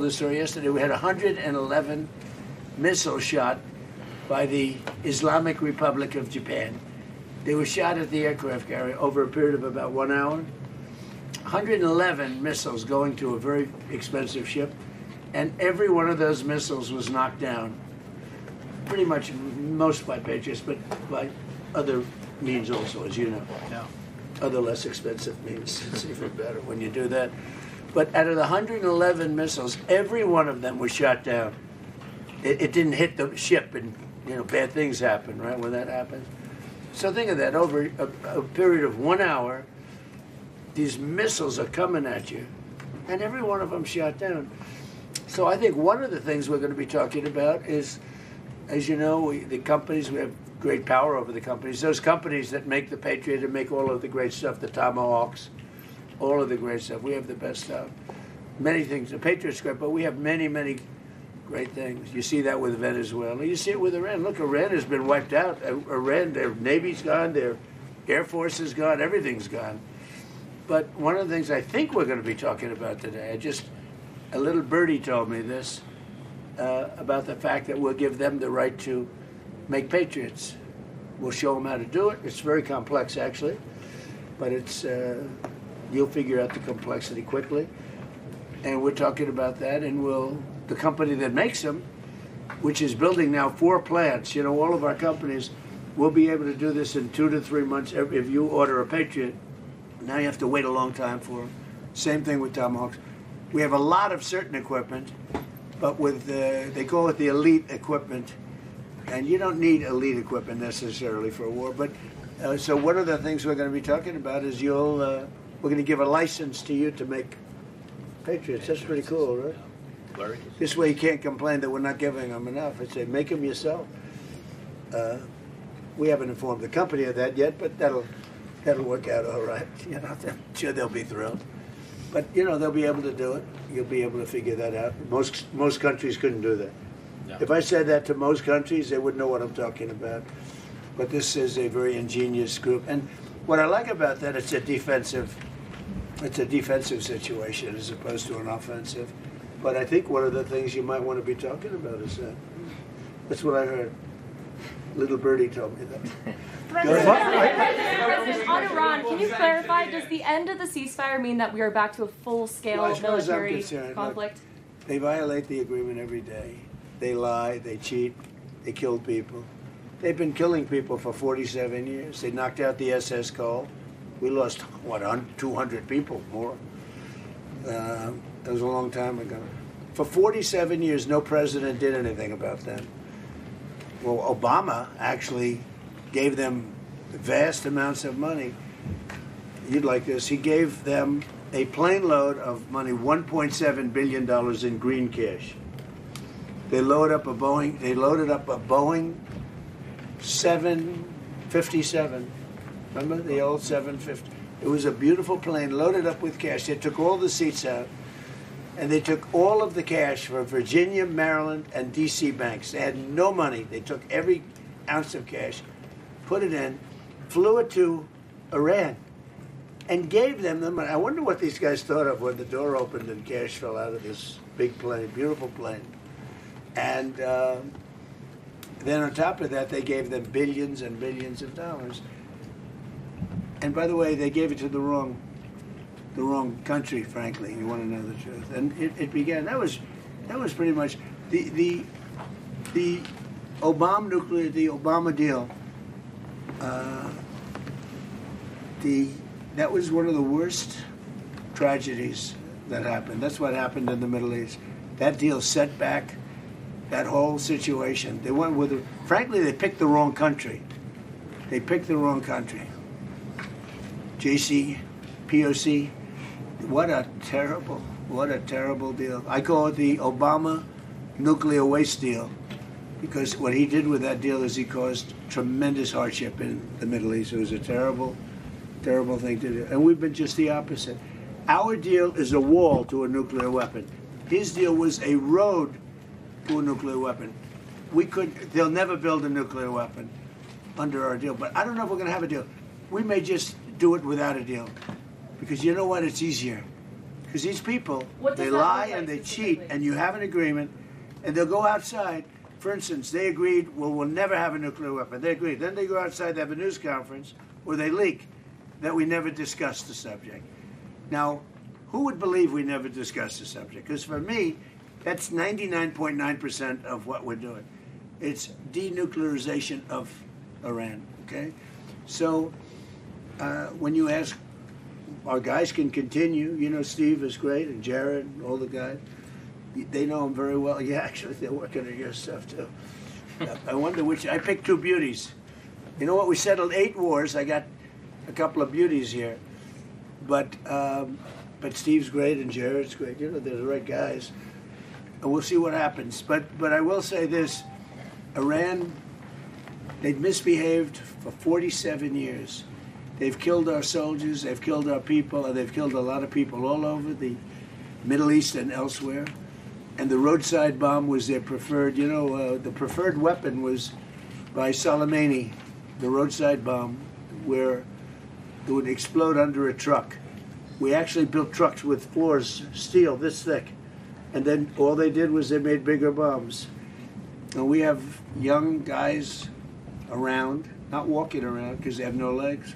The story yesterday, we had 111 missiles shot by the Islamic Republic of Japan. They were shot at the aircraft carrier over a period of about 1 hour. 111 missiles going to a very expensive ship, and every one of those missiles was knocked down. Pretty much most by Patriots, but by other means also, as you know. Yeah. Other less expensive means. It's even better when you do that. But out of the 111 missiles, every one of them was shot down. It didn't hit the ship, and bad things happen, right, when that happens. So think of that, over a period of 1 hour, these missiles are coming at you, and every one of them shot down. So I think one of the things we're going to be talking about is, as you know, the companies, we have great power over the companies. Those companies that make the Patriot and make all of the great stuff, the Tomahawks, all of the great stuff. We have the best stuff. Many things. The Patriot's great, but we have many, many great things. You see that with Venezuela. You see it with Iran. Look, Iran has been wiped out. Iran, their Navy's gone, their Air Force is gone, everything's gone. But one of the things I think we're going to be talking about today, a little birdie told me this, about the fact that we'll give them the right to make Patriots. We'll show them how to do it. It's very complex, actually, but it's... you'll figure out the complexity quickly. And we're talking about that, and the company that makes them, which is building now 4 plants, all of our companies will be able to do this in 2 to 3 months. If you order a Patriot, now you have to wait a long time for them. Same thing with Tomahawks. We have a lot of certain equipment, but they call it the elite equipment, and you don't need elite equipment necessarily for a war. But so one of the things we're going to be talking about is we're going to give a license to you to make Patriots. That's pretty cool, right? This way you can't complain that we're not giving them enough. I say, make them yourself. We haven't informed the company of that yet, but that'll work out all right. I'm sure they'll be thrilled. But, they'll be able to do it. You'll be able to figure that out. Most countries couldn't do that. Yeah. If I said that to most countries, they wouldn't know what I'm talking about. But this is a very ingenious group. And what I like about that, it's a defensive situation as opposed to an offensive. But I think one of the things you might want to be talking about is that. That's what I heard. Little birdie told me that. President, on Iran, can you clarify, does the end of the ceasefire mean that we are back to a full-scale military conflict? Look, they violate the agreement every day. They lie, they cheat, they kill people. They've been killing people for 47 years. They knocked out the SS Cole. We lost, 200 people more. That was a long time ago. For 47 years, no president did anything about that. Well, Obama actually gave them vast amounts of money. You'd like this. He gave them a plane load of money, $1.7 billion in green cash. They loaded up a Boeing 757. Remember the old 750? It was a beautiful plane loaded up with cash. They took all the seats out, and they took all of the cash for Virginia, Maryland, and D.C. banks. They had no money. They took every ounce of cash, put it in, flew it to Iran, and gave them the money. I wonder what these guys thought of when the door opened and cash fell out of this big plane, beautiful plane. And then on top of that, they gave them billions and billions of dollars. And by the way, they gave it to the wrong country, frankly. You want to know the truth. And it began. That was pretty much the Obama deal. That was one of the worst tragedies that happened. That's what happened in the Middle East. That deal set back that whole situation. They went with it. Frankly, they picked the wrong country. They picked the wrong country. POC. What a terrible deal. I call it the Obama nuclear waste deal, because what he did with that deal is he caused tremendous hardship in the Middle East. It was a terrible, terrible thing to do. And we've been just the opposite. Our deal is a wall to a nuclear weapon. His deal was a road to a nuclear weapon. They'll never build a nuclear weapon under our deal, but I don't know if we're going to have a deal. We may just do it without a deal, because you know what? It's easier. Because these people, What does they that lie look like and they cheat, specifically? and you have an agreement, and they'll go outside. For instance, they agreed, well, we'll never have a nuclear weapon. They agreed. Then they go outside, they have a news conference where they leak that we never discussed the subject. Now, who would believe we never discussed the subject? Because for me, that's 99.9% of what we're doing. It's denuclearization of Iran, okay? So when you ask, our guys can continue. You know, Steve is great, and Jared, and all the guys. They know him very well. Yeah, actually, they're working on your stuff, too. I wonder which. I picked two beauties. You know what? We settled 8 wars. I got a couple of beauties here. But Steve's great, and Jared's great. You know, they're the right guys. And we'll see what happens. But I will say this. Iran, they've misbehaved for 47 years. They've killed our soldiers, they've killed our people, and they've killed a lot of people all over the Middle East and elsewhere. And the roadside bomb was their preferred, you know, the preferred weapon was by Soleimani, the roadside bomb, where it would explode under a truck. We actually built trucks with floors, steel this thick. And then all they did was they made bigger bombs. And we have young guys around, not walking around because they have no legs,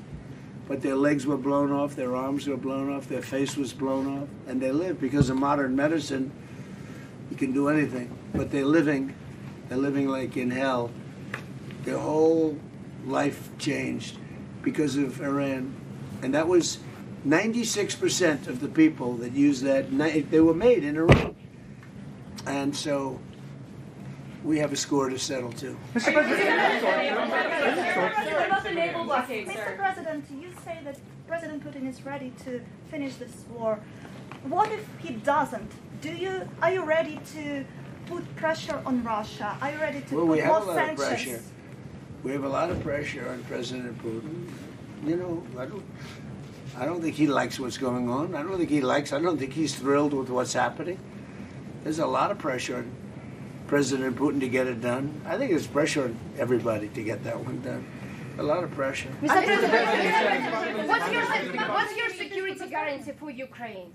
but their legs were blown off, their arms were blown off, their face was blown off, and they live because of modern medicine. You can do anything, but they're living like in hell. Their whole life changed because of Iran. And that was 96% of the people that used that, they were made in Iran. And so we have a score to settle too. What about the naval blockade, Mr. sir? President, you say that President Putin is ready to finish this war. What if he doesn't? Are you ready to put pressure on Russia? Are you ready to Well, we put have a more lot of sanctions? pressure. We have a lot of pressure on President Putin. You know, I don't think he likes what's going on. I don't think he's thrilled with what's happening. There's a lot of pressure on President Putin to get it done. I think there's pressure on everybody to get that one done. A lot of pressure. Mr. President, what's your security guarantee for Ukraine?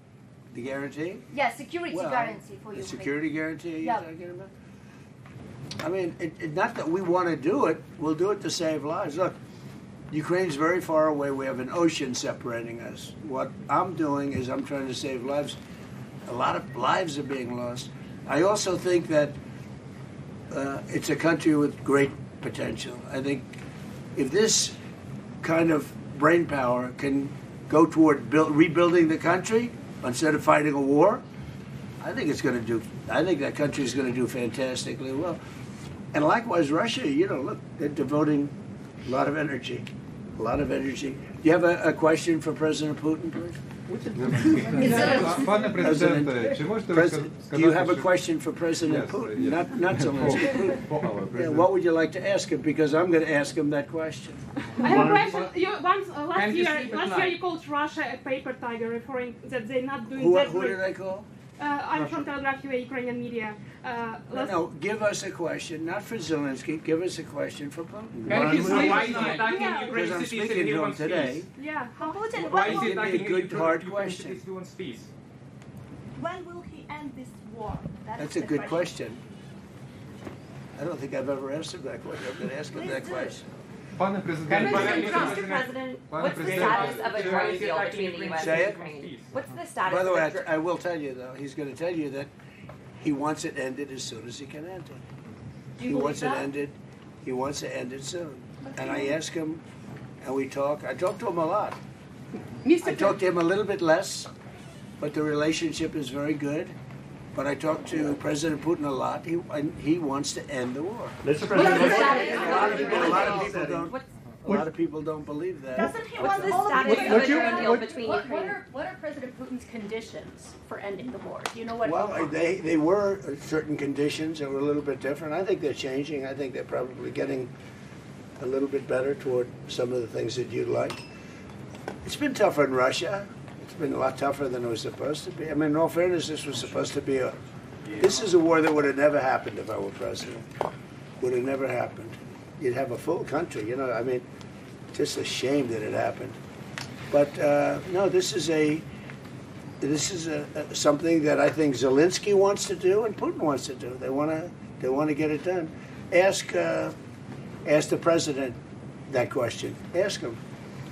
The guarantee? Yeah, security guarantee for The Ukraine. security guarantee you're Yeah. talking about? I mean, not that we want to do it. We'll do it to save lives. Look, Ukraine's very far away. We have an ocean separating us. What I'm doing is I'm trying to save lives. A lot of lives are being lost. I also think that it's a country with great potential. I think if this kind of brain power can go toward rebuilding the country instead of fighting a war, I think that country is going to do fantastically well. And likewise, Russia, you know, look, they're devoting a lot of energy. Do you have a question for President Putin, please? Пане президенте, чи можете ви сказати, Do you have a що- question for President Yes, Putin? yes. Not Zelensky. Yeah, what would you like to ask him? Because I'm going to ask him that question. I have a question. Last Can you year, sleep at last year night? you called Russia a paper tiger, referring that they're not doing that Who great. did I call? I'm from Telegraph UA, Ukrainian media. No, give us a question, not for Zelensky. Give us a question for Putin. Can he sleep Why at is he night? attacking Yeah. Because Ukrainian I'm cities speaking and he to him wants today. peace? Yeah. Putin, Why when is he will, attacking good, hard Ukrainian question. cities? He wants peace. when will he end this war? That's a good question. I don't think I've ever asked him that question. I'm going to ask him that question. Пане президенте, Mr. President, what's the status of a drone deal between the U.S. Say and it. Ukraine? What's the status By the of way, a drone? I will tell you, though, he's going to tell you that he wants it ended as soon as he can end it. Do you He believe wants it that? ended. He wants to end it soon. And I ask him, and we talk. I talk to him a lot. I talk to him a little bit less, but the relationship is very good. But I talk to President Putin a lot. He wants to end the war. Mr. President, A lot of people don't believe that. Doesn't he what's want the all of status Ukraine? of a drone deal between Ukraine? What are President Putin's conditions for ending the war? Do you know what? Well, they were certain conditions that were a little bit different. I think they're changing. I think they're probably getting a little bit better toward some of the things that you'd like. It's been tougher in Russia. It's been a lot tougher than it was supposed to be. I mean, in all fairness, this was supposed to be this is a war that would have never happened if I were president. Would have never happened. You'd have a full country, you know. I mean, just a shame that it happened. But no, this is this is something that I think Zelenskyy wants to do and Putin wants to do. They want to get it done. Ask the president that question. Ask him.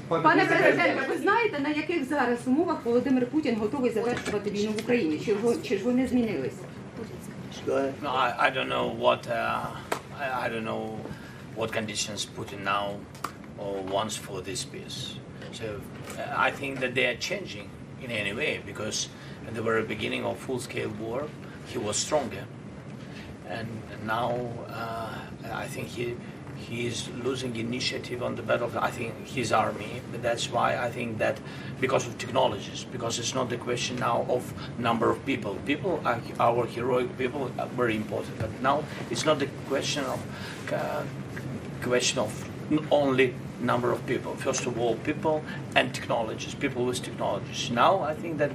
Пане президенте, ви знаєте, на яких зараз умовах Володимир Путін готовий завершувати війну в Україні? Чи ж вони змінилися? Go ahead. No, I don't know what I don't know what conditions Putin now wants for this peace. So I think that they are changing in any way, because at the very beginning of full-scale war, he was stronger, and now I think he is losing initiative on the battlefield. I think his army, but that's why I think that because of technologies, because it's not the question now of number of people. People, our heroic people, are very important. But now it's not the question of only number of people. First of all, people and technologies. People with technologies. Now I think that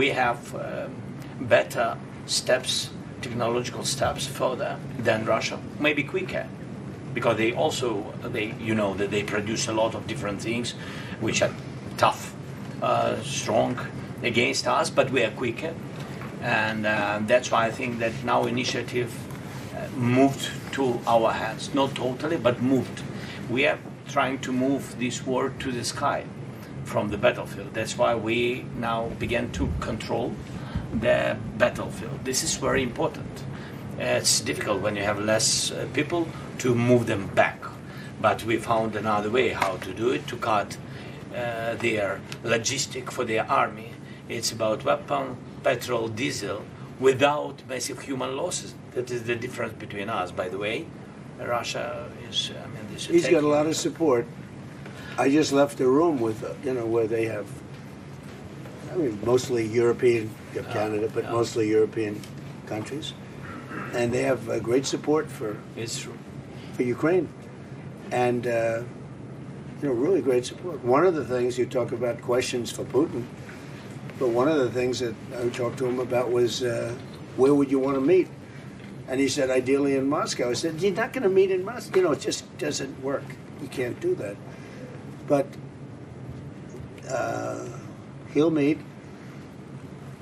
we have better steps, technological steps further than Russia, maybe quicker. Because they produce a lot of different things which are tough, strong against us, but we are quicker. And that's why I think that now initiative moved to our hands. Not totally, but moved. We are trying to move this war to the sky from the battlefield. That's why we now began to control the battlefield. This is very important. It's difficult when you have less people to move them back, but we found another way how to do it, to cut their logistic for their army. It's about weapon, petrol, diesel, without massive human losses. That is the difference between us, by the way. Russia is, He's got a lot of support. I just left a room with, where they have, mostly European, you have Canada, but mostly European countries. And they have great support for Ukraine, and really great support. One of the things you talk about questions for Putin, but one of the things that I talked to him about was where would you want to meet? And he said ideally in Moscow. I said you're not going to meet in Moscow. It just doesn't work. You can't do that. But he'll meet,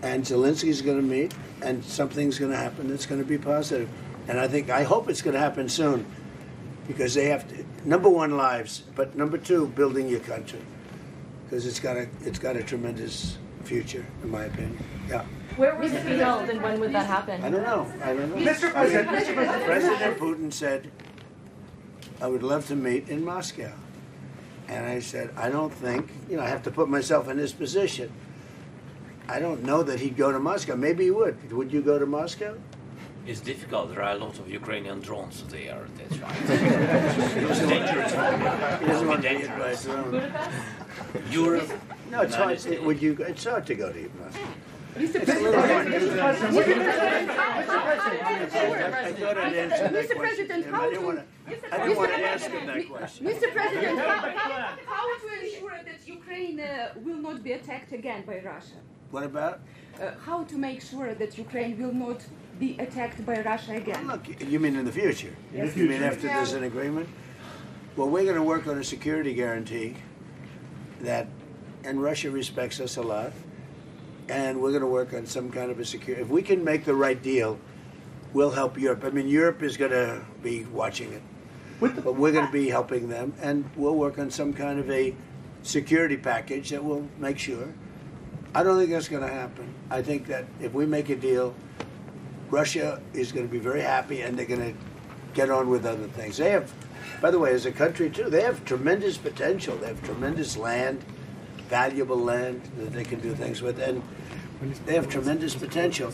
and Zelensky's going to meet. And something's going to happen that's going to be positive. And I hope it's going to happen soon, because they have to, number one, lives, but number two, building your country, because it's got a tremendous future, in my opinion. Yeah. Where would it be held, and when would that happen? I don't know. Mr. President, President Putin said, I would love to meet in Moscow. And I said, I don't think, I have to put myself in his position. I don't know that he'd go to Moscow. Maybe he would. Would you go to Moscow? It's difficult. There are a lot of Ukrainian drones there. That's right. It's dangerous. He doesn't want to be hit by a drone. Europe. No, it's hard. It's hard to go to Moscow. Mr. It's a little hard. I thought I'd answer that Mr. question. President, I didn't want to ask him that question. Mr. President, how to ensure that Ukraine will not be attacked again by Russia? What about? How to make sure that Ukraine will not be attacked by Russia again? Look, you mean in the future? Yes. You mean after there's an agreement? Well, we're going to work on a security guarantee and Russia respects us a lot, and we're going to work on some kind of a security. If we can make the right deal, we'll help Europe. Europe is going to be watching it, but we're going to be helping them, and we'll work on some kind of a security package that will make sure. I don't think that's going to happen. I think that if we make a deal, Russia is going to be very happy, and they're going to get on with other things. They have, by the way, as a country too, they have tremendous potential. They have tremendous land, valuable land that they can do things with, and they have tremendous potential.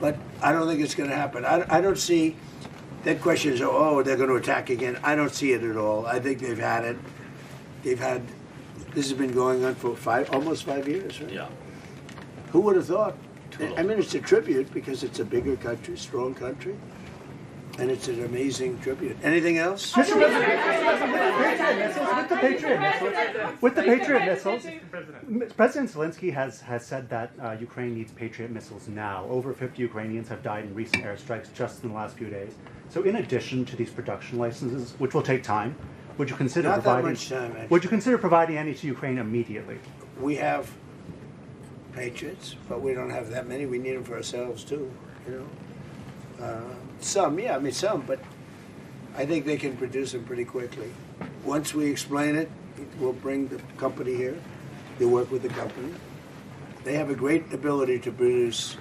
But I don't think it's going to happen. I don't see, that question is, they're going to attack again. I don't see it at all. I think they've had it. This has been going on for almost 5 years, right? Yeah. Who would have thought? It's a tribute because it's a bigger country, strong country, and it's an amazing tribute. Anything else? With the Patriot missiles, President Zelenskyy has said that Ukraine needs Patriot missiles now. Over 50 Ukrainians have died in recent airstrikes just in the last few days. So in addition to these production licenses, which will take time, would you consider Not providing? That much time, actually. Would you consider providing any to Ukraine immediately? We have Patriots, but we don't have that many. We need them for ourselves too, you know. Some, yeah, I mean some, but I think they can produce them pretty quickly. Once we explain it, we'll bring the company here. They work with the company. They have a great ability to produce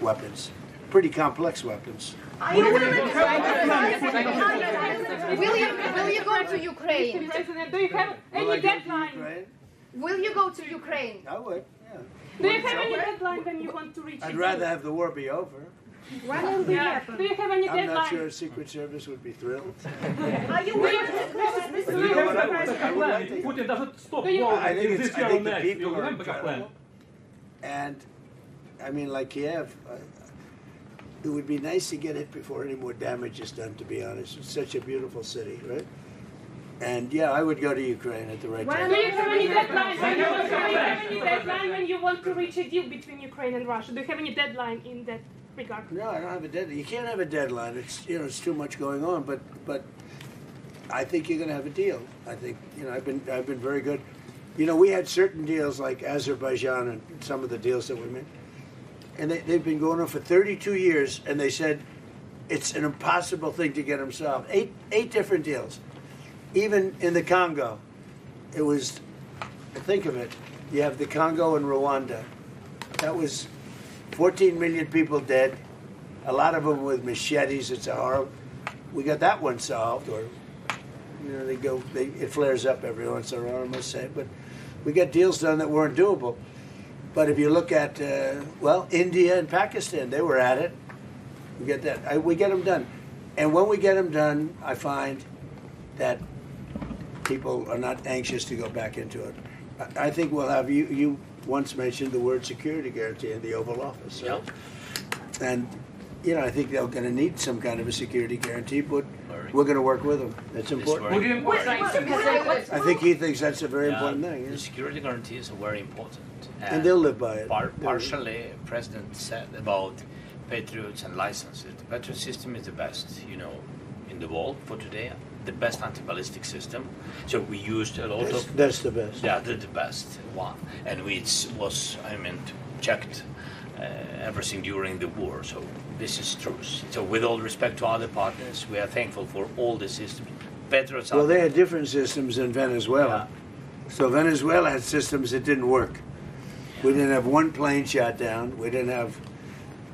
weapons, pretty complex weapons. Will you go to Ukraine? President, do you have any deadline? Will you go to Ukraine? I would, yeah. Do you have any deadline when you want to reach I'd it? rather have the war be over. When will it happen? Do you have any I'm deadline? not sure Secret Service would be thrilled. Are you willing to close this But you know what I would like to Putin doesn't stop Do you- war I think in it's, this I year or think the next. people You are remember that plan? incredible. And, I mean, like Kiev, it would be nice to get it before any more damage is done, to be honest. It's such a beautiful city, right? And, yeah, I would go to Ukraine at the right time. Do you have any deadline? Do you have any deadline when you want to reach a deal between Ukraine and Russia? Do you have any deadline in that regard? No, I don't have a deadline. You can't have a deadline. It's, you know, it's too much going on. But I think you're going to have a deal. I think, you know, I've been very good. You know, we had certain deals like Azerbaijan and some of the deals that we made, and they've been going on for 32 years. And they said it's an impossible thing to get them solved. Eight different deals. Even in the Congo, it was. Think of it. You have the Congo and Rwanda. That was 14 million people dead, a lot of them with machetes. It's a horror. We got that one solved, or you know, it flares up every once in a while, I must say. But we got deals done that weren't doable. But if you look at India and Pakistan, they were at it. We get that. We get them done, and when we get them done, I find that people are not anxious to go back into it. I think we'll have you once mentioned the word security guarantee in the Oval Office. Right? Yep. And, you know, I think they're going to need some kind of a security guarantee, but we're going to work with them. That's important. I think he thinks that's a very important thing. Yeah? The security guarantees are very important. And they'll live by it. Partially, President said about Patriots and licenses. The Patriot system is the best, you know, in the world for today. The best anti-ballistic system. So we used a lot of... That's the best. Yeah, the best one. And checked everything during the war. So this is true. So with all respect to other partners, we are thankful for all the systems. Patriots. Well, they had different systems in Venezuela. Yeah. So Venezuela had systems that didn't work. We didn't have one plane shot down. We didn't have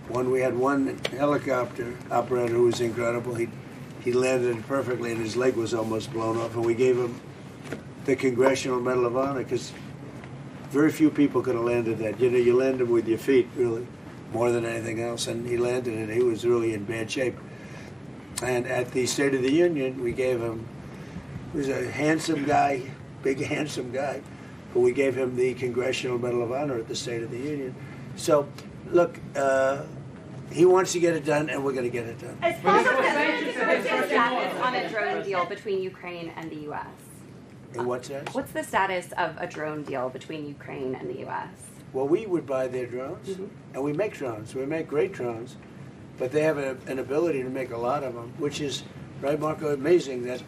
one. We had one helicopter operator who was incredible. He landed it perfectly, and his leg was almost blown off. And we gave him the Congressional Medal of Honor because very few people could have landed that. You know, you land him with your feet, really, more than anything else. And he landed it. He was really in bad shape. And at the State of the Union, we gave him. He was a handsome guy, big handsome guy, but we gave him the Congressional Medal of Honor at the State of the Union. So, look. He wants to get it done, and we're going to get it done. What's the status on a drone deal between Ukraine and the U.S.? And what's that? What's the status of a drone deal between Ukraine and the U.S.? Well, we would buy their drones, and we make drones. We make great drones, but they have an ability to make a lot of them, which is, right, Marco, amazing that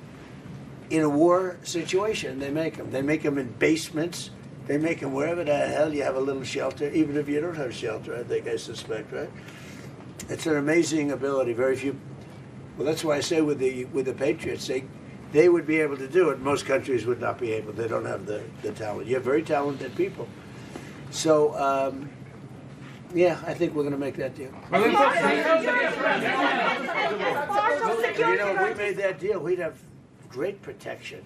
in a war situation, they make them. They make them in basements. They make them wherever the hell you have a little shelter, even if you don't have shelter, I suspect, right? It's an amazing ability. Very few. Well, that's why I say with the Patriots, they would be able to do it. Most countries would not be able. They don't have the talent. You have very talented people. So, yeah, I think we're going to make that deal. You know, if we made that deal, we'd have great protection.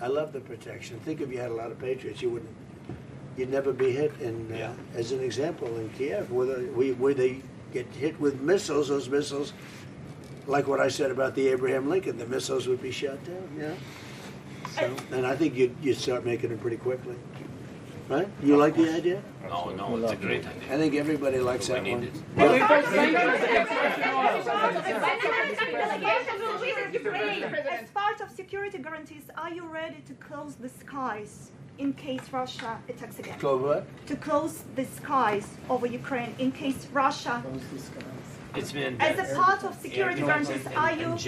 I love the protection. Think if you had a lot of Patriots, you'd never be hit. As an example, in Kiev, where they get hit with missiles, those missiles, like what I said about the Abraham Lincoln, the missiles would be shot down, yeah. So, and I think you'd start making them pretty quickly. Right? You like the idea? No, it's a great idea. I think everybody likes that one. As part of security guarantees, are you ready to close the skies in case Russia attacks again? Close what? To close the skies over Ukraine in case Russia. It's been as a part of security guarantees, are you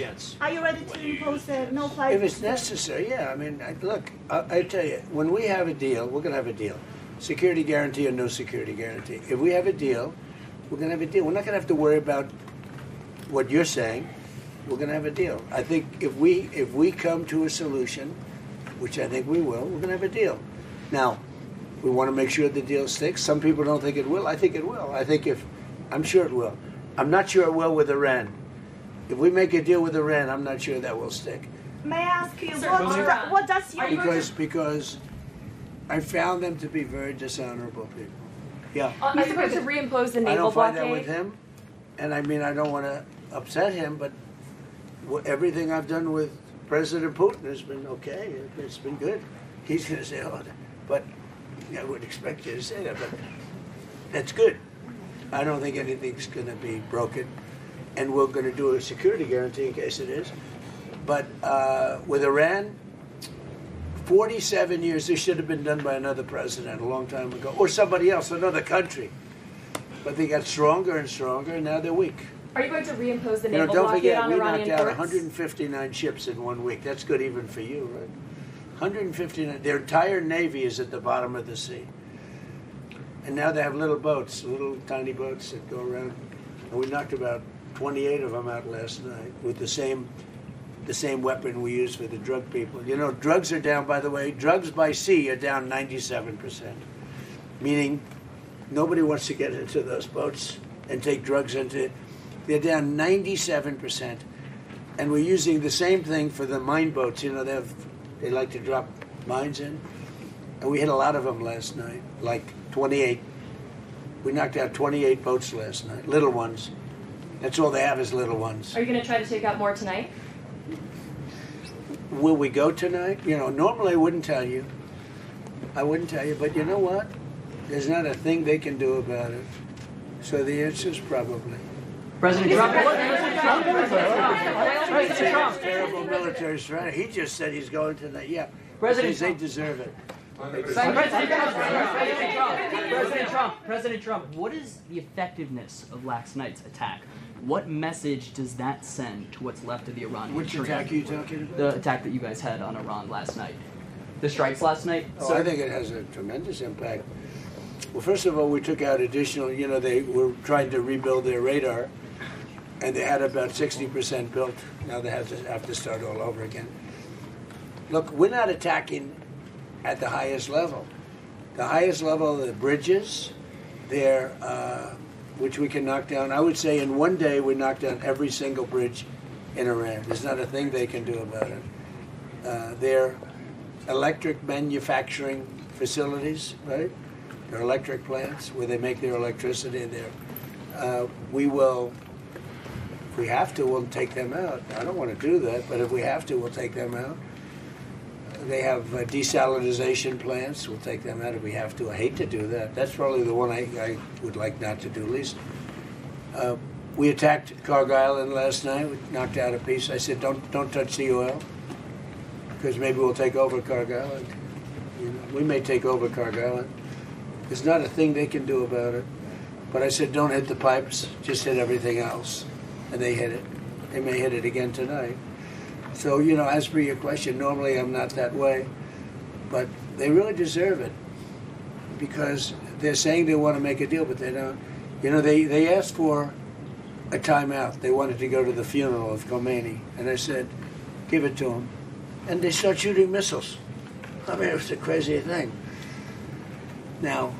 ready to impose a no-fly? If it's necessary, yeah. I mean, look, I tell you, when we have a deal, we're going to have a deal. security guarantee or no security guarantee. If we have a deal, we're going to have a deal. We're not going to have to worry about what you're saying. We're going to have a deal. I think if we come to a solution, which I think we will, we're going to have a deal. Now, we want to make sure the deal sticks. Some people don't think it will. I think it will. I'm sure it will. I'm not sure it will with Iran. If we make a deal with Iran, I'm not sure that will stick. May I ask you, Sir, what does your... Because I found them to be very dishonorable people. Yeah. Are you going to reimpose the I naval don't find that blockade? with him. And I mean, I don't want to upset him, but everything I've done with President Putin has been okay. It's been good. He's going to say, oh, but I would expect you to say that, but that's good. I don't think anything's going to be broken. And we're going to do a security guarantee in case it is. But with Iran, 47 years, this should have been done by another president a long time ago, or somebody else, another country. But they got stronger and stronger, and now they're weak. Are you going to reimpose the naval Don't blockade forget, on we Iranian knocked out ports? 159 ships in 1 week. That's good even for you, right? 159. Their entire navy is at the bottom of the sea. And now they have little boats, little tiny boats that go around. And we knocked about 28 of them out last night with the same weapon we use for the drug people. You know, drugs are down, by the way. Drugs by sea are down 97%, meaning nobody wants to get into those boats and take drugs into it. They're down 97%. And we're using the same thing for the mine boats. You know, they like to drop mines in. And we hit a lot of them last night, like 28. We knocked out 28 boats last night, little ones. That's all they have is little ones. Are you going to try to take out more tonight? Will we go tonight? You know, normally I wouldn't tell you. But you know what? There's not a thing they can do about it. So the answer is probably. President Trump. Terrible military strategy. He just said he's going tonight. Yeah. President They deserve it. President Trump, what is the effectiveness of last night's attack? What message does that send to what's left of the Iranian Which attack are you talking about? The attack that you guys had on Iran last night. The strikes last night? Oh, I think it has a tremendous impact. Well, first of all, we took out additional, you know, they were trying to rebuild their radar, and they had about 60% built. Now they have to start all over again. Look, we're not attacking at the highest level. The highest level are the bridges, which we can knock down. I would say in one day we knocked down every single bridge in Iran. There's not a thing they can do about it. Their electric manufacturing facilities, right? Their electric plants where they make their electricity there. We will, if we have to, we'll take them out. I don't want to do that, but if we have to, we'll take them out. They have desalinization plants. We'll take them out if we have to. I hate to do that. That's probably the one I would like not to do least. We attacked Carg Island last night. We knocked out a piece. I said, don't touch the oil, because maybe we'll take over Carg Island. You know, we may take over Carg Island. There's not a thing they can do about it. But I said, don't hit the pipes. Just hit everything else. And they hit it. They may hit it again tonight. So, you know, as for your question, normally I'm not that way, but they really deserve it because they're saying they want to make a deal, but they don't. You know, they asked for a timeout. They wanted to go to the funeral of Khomeini, and I said, give it to them. And they start shooting missiles. I mean, it was the craziest thing. Now,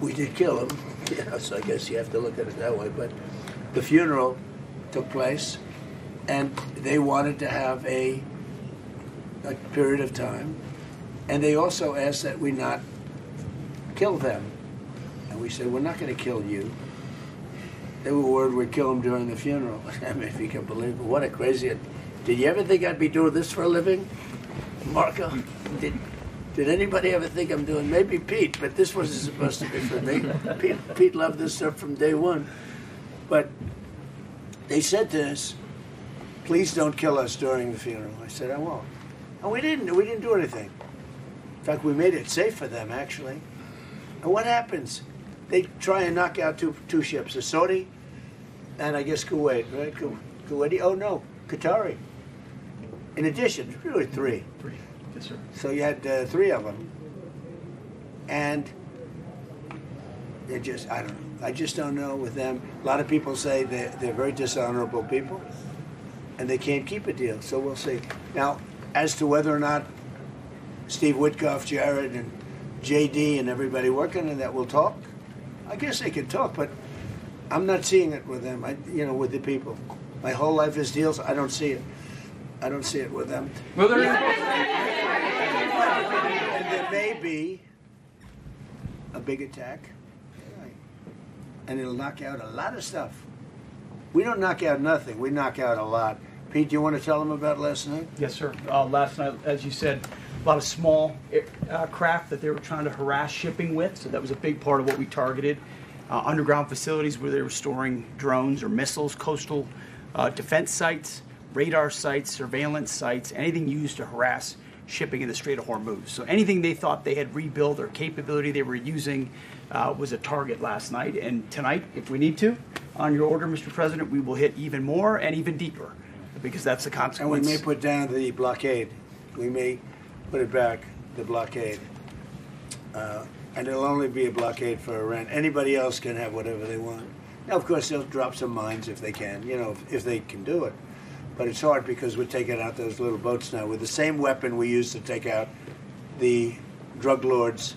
we did kill him, you know, so I guess you have to look at it that way, but the funeral took place. And they wanted to have a period of time. And they also asked that we not kill them. And we said, we're not going to kill you. They were worried we'd kill them during the funeral. I mean, if you can believe it. What a crazy... Did you ever think I'd be doing this for a living? Marco? Did anybody ever think I'm doing... Maybe Pete, but this wasn't supposed to be for me. Pete loved this stuff from day one. But they said to us, please don't kill us during the funeral. I said, I won't. And we didn't do anything. In fact, we made it safe for them, actually. And what happens? They try and knock out two ships, a Saudi and I guess Kuwait, right? Kuwaiti? Oh, no, Qatari. In addition, really three. Yes, sir. So you had 3 of them. and they're just, I don't know. I just don't know with them. A lot of people say they're very dishonorable people, and they can't keep a deal. So we'll see. Now, as to whether or not Steve Witkoff, Jared, and JD and everybody working on that will talk, I guess they could talk, but I'm not seeing it with them. With the people. My whole life is deals. I don't see it. I don't see it with them. Well, And there may be a big attack, and it'll knock out a lot of stuff. We don't knock out nothing. We knock out a lot. Pete, do you want to tell them about last night? Yes, sir. Last night, as you said, a lot of small craft that they were trying to harass shipping with, so that was a big part of what we targeted. Underground facilities where they were storing drones or missiles, coastal defense sites, radar sites, surveillance sites, anything used to harass shipping in the Strait of Hormuz. So anything they thought they had rebuilt or capability they were using was a target last night. And tonight, if we need to, on your order, Mr. President, we will hit even more and even deeper, because that's the consequence. And we may put down the blockade. We may put it back, the blockade. And it'll only be a blockade for Iran. Anybody else can have whatever they want. Now, of course, they'll drop some mines if they can, if they can do it. But it's hard because we're taking out those little boats now with the same weapon we used to take out the drug lords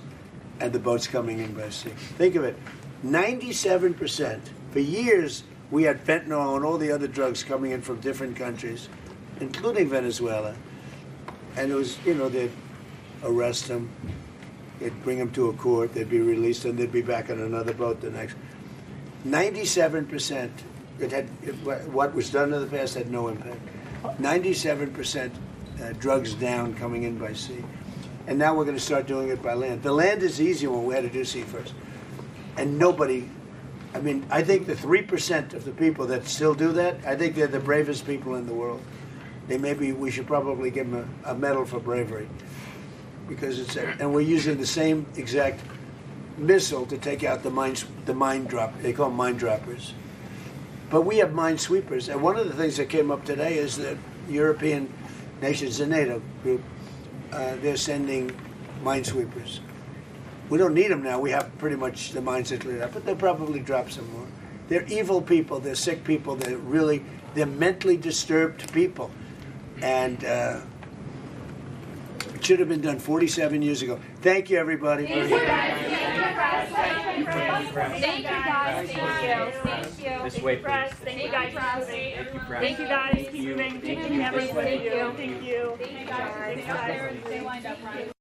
and the boats coming in by sea. Think of it, 97%. For years, we had fentanyl and all the other drugs coming in from different countries, including Venezuela. And it was, they'd arrest them, they'd bring them to a court, they'd be released, and they'd be back on another boat the next. 97%. What was done in the past had no impact. 97% drugs down coming in by sea. And now we're going to start doing it by land. The land is the easy one. We had to do sea first. And nobody, I think the 3% of the people that still do that, I think they're the bravest people in the world. We should probably give them a medal for bravery. Because and we're using the same exact missile to take out the mine drop. They call them mine droppers. But we have minesweepers, and one of the things that came up today is that European nations, the NATO group, they're sending minesweepers. We don't need them now. We have pretty much the mines that cleared up, but they'll probably drop some more. They're evil people. They're sick people. They're mentally disturbed people, and it should have been done 47 years ago. Thank you, everybody. Thank you, guys. Thank you. This way, please. Thank you guys. Thank you guys. Keep moving. Thank you. Thank you. Thank you guys. Stay lined up, Ryan.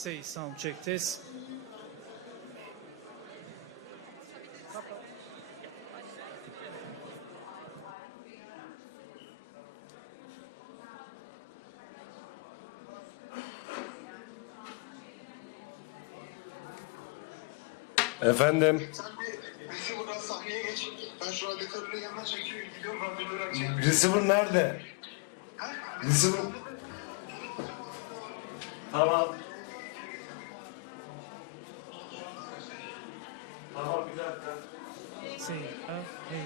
say sound check test. Efendim. Receiver'dan sahneye geç. Ben şu radyatörün yanına çekiyorum. Gidiyorum radyatörü açayım. Receiver nerede? Receiver. Tamam. Tamam bir dakika. Say hey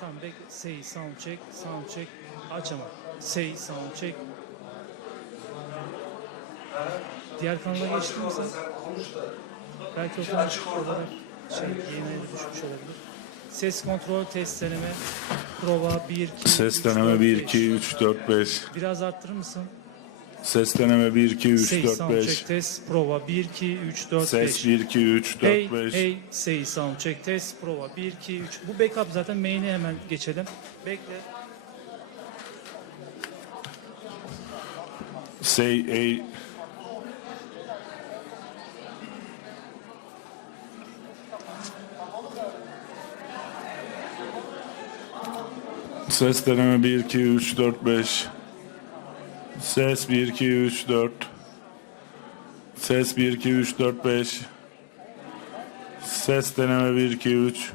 tamam bekle. Say sound check. Aç ama. Say sound check. Diğer kanala geçtin mi sen? Belki o kanal olarak yeni düşmüş olabilir. Ses kontrol test deneme. Prova 1 2 Ses deneme 1 2 3 4 5. Biraz arttırır mısın? Ses deneme 1 2 3 Say 4 sound 5. check test. Prova 1 2 3 4 5. Ses 1 2 3 4 5. Hey say sound check test. Prova 1 2 3. Bu backup zaten main'e hemen geçelim. Bekle. Say hey. Ses deneme 1 2 3 4 5. Ses 1 2 3 4. Ses 1 2 3 4 5. Ses deneme 1 2 3.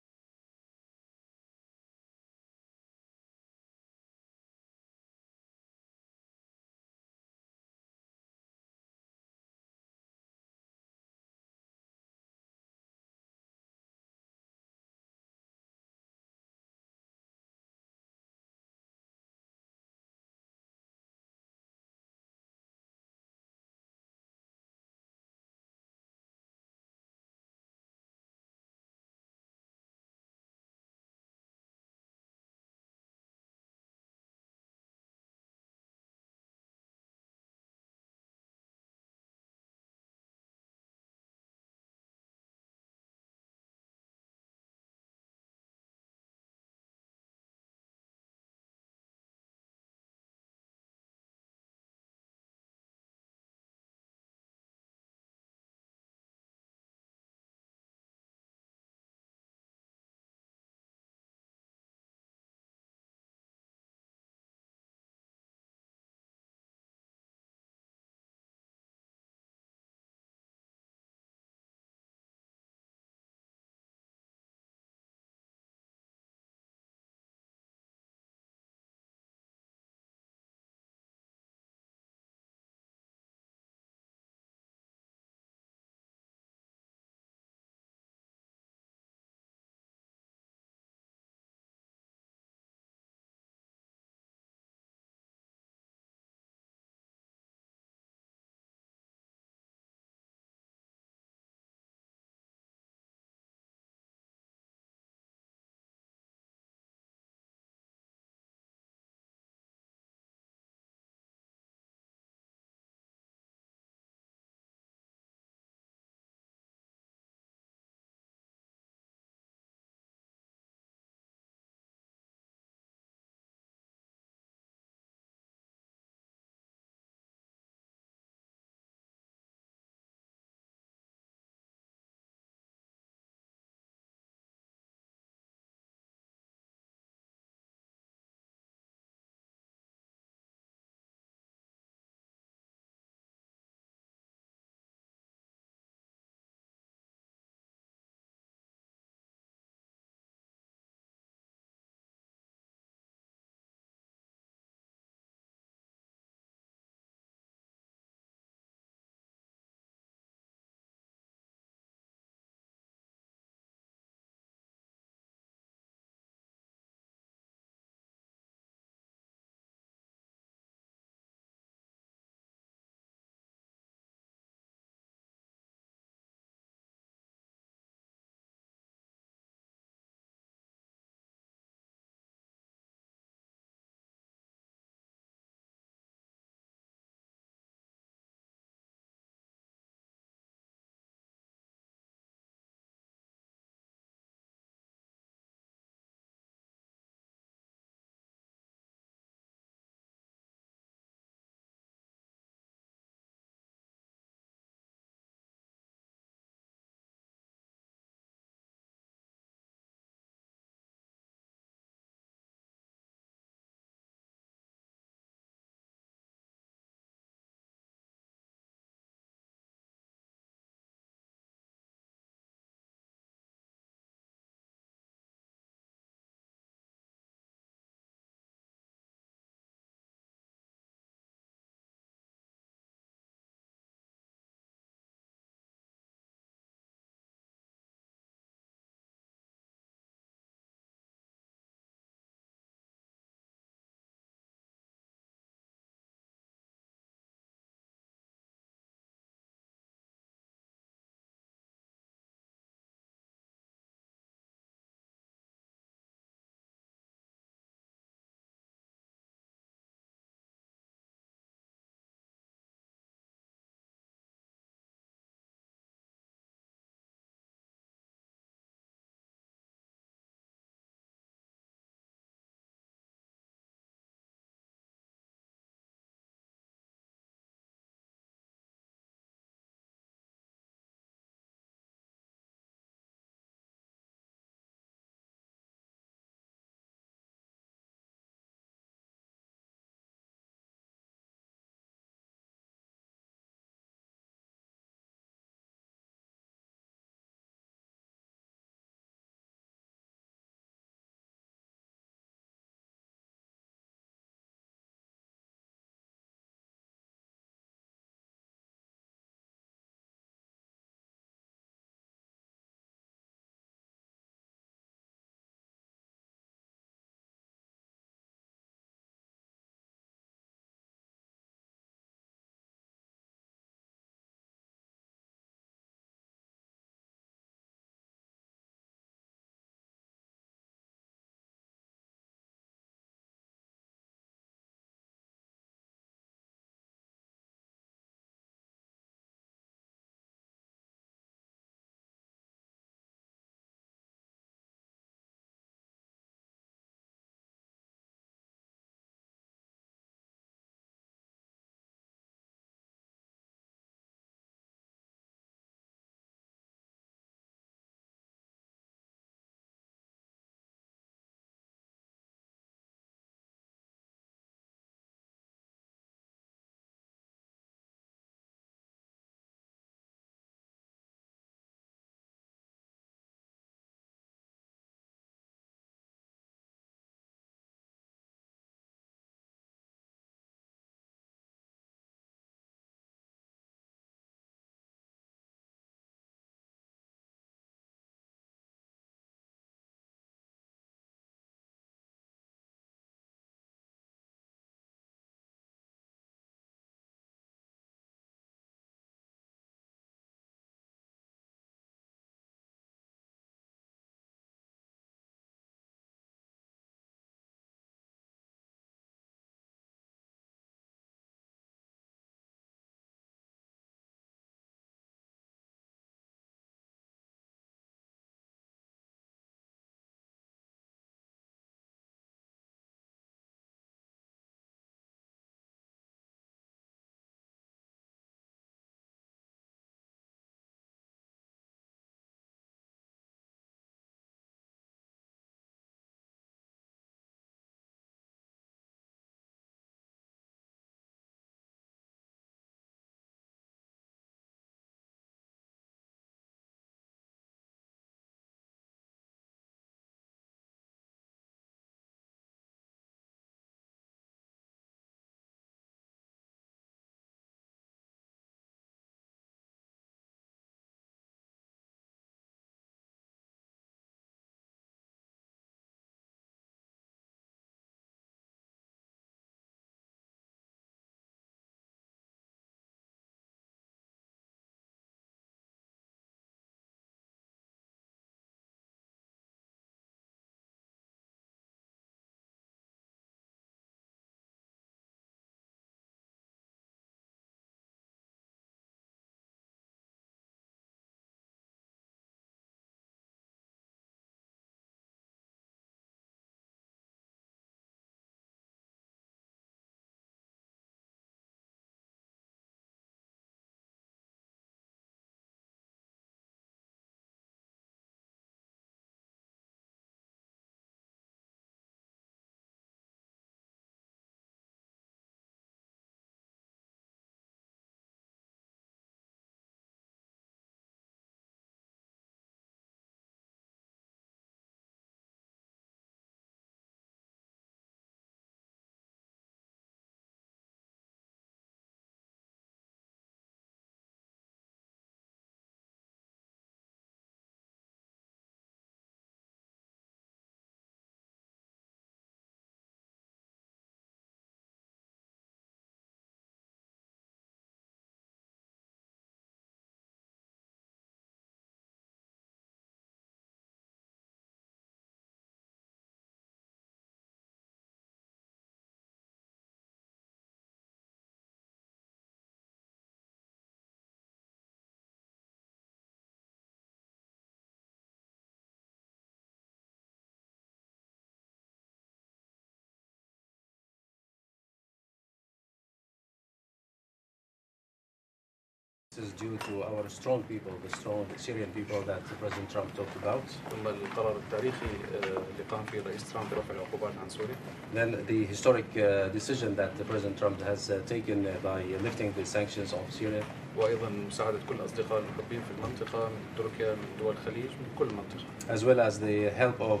This is due to our strong people, the strong Syrian people that President Trump talked about. ثم القرار التاريخي اللي قام فيه الرئيس ترامب برفع العقوبات عن سوريا. Then the historic decision that President Trump has taken by lifting the sanctions of Syria. وأيضا مساعدة كل أصدقاء المحبين في المنطقة من تركيا من دول الخليج من كل المنطقة. As well as the help of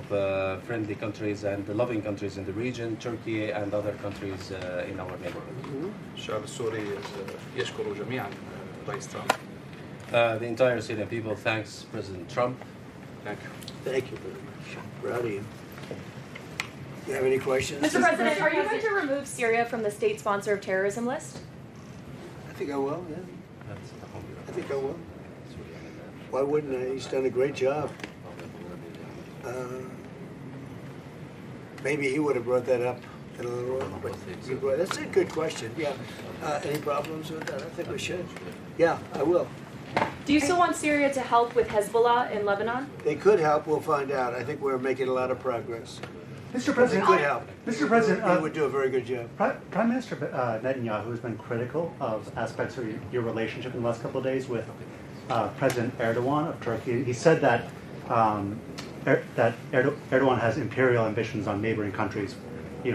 friendly countries and the loving countries in the region, Turkey and other countries in our neighborhood. الشعب السوري يشكر جميعا الرئيس ترامب. The entire Syrian people thanks President Trump. Thank you. Thank you very much. Proud of you. You have any questions? Mr. President, are you going to remove Syria from the state sponsor of terrorism list? I think I will, yeah. I think I will. Why wouldn't I? He's done a great job. Maybe he would have brought that up in a little while. But that's a good question, yeah. Any problems with that? I think we should. Yeah, I will. Do you still want Syria to help with Hezbollah in Lebanon? They could help, we'll find out. I think we're making a lot of progress. Mr. President, they could help. Mr. President, they would do a very good job. Prime Minister Netanyahu has been critical of aspects of your relationship in the last couple of days with President Erdogan of Turkey. He said that Erdogan has imperial ambitions on neighboring countries,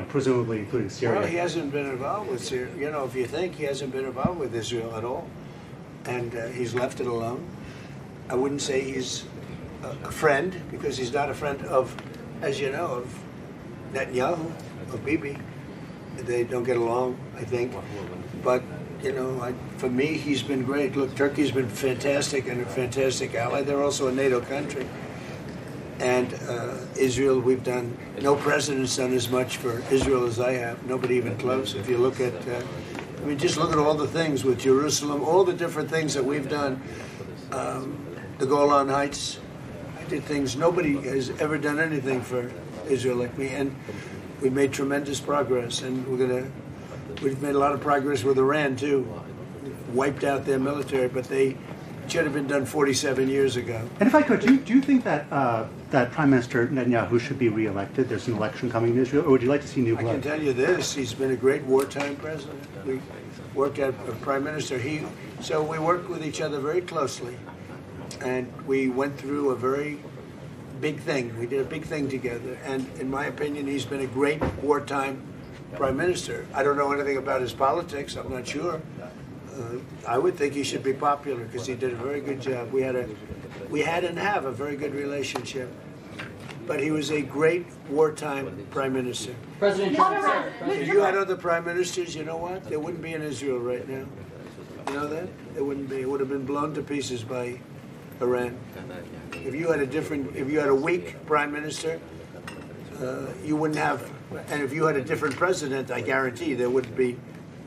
presumably including Syria. Well, he hasn't been involved with Syria. If you think, he hasn't been involved with Israel at all, and he's left it alone. I wouldn't say he's a friend, because he's not a friend of, as you know, of Netanyahu, of Bibi. They don't get along, I think. But, for me, he's been great. Look, Turkey's been fantastic and a fantastic ally. They're also a NATO country. And Israel, we've done, no president's done as much for Israel as I have. Nobody even close. If you look at, just look at all the things with Jerusalem, all the different things that we've done. The Golan Heights, I did things, nobody has ever done anything for Israel like me. And we made tremendous progress. And we've made a lot of progress with Iran too. Wiped out their military, but they should have been done 47 years ago. And if I could, do you think that that Prime Minister Netanyahu should be reelected? There's an election coming in Israel, or would you like to see new blood? I can tell you this: he's been a great wartime president. We worked as a prime minister. So we worked with each other very closely, and we went through a very big thing. We did a big thing together, and in my opinion, he's been a great wartime prime minister. I don't know anything about his politics. I'm not sure. I would think he should be popular because he did a very good job. We had and have a very good relationship. But he was a great wartime prime minister. President Trump. If you had other prime ministers, you know what? There wouldn't be in Israel right now. You know that? There wouldn't be. It would have been blown to pieces by Iran. If you had a weak prime minister, you wouldn't have. And if you had a different president, I guarantee there wouldn't be.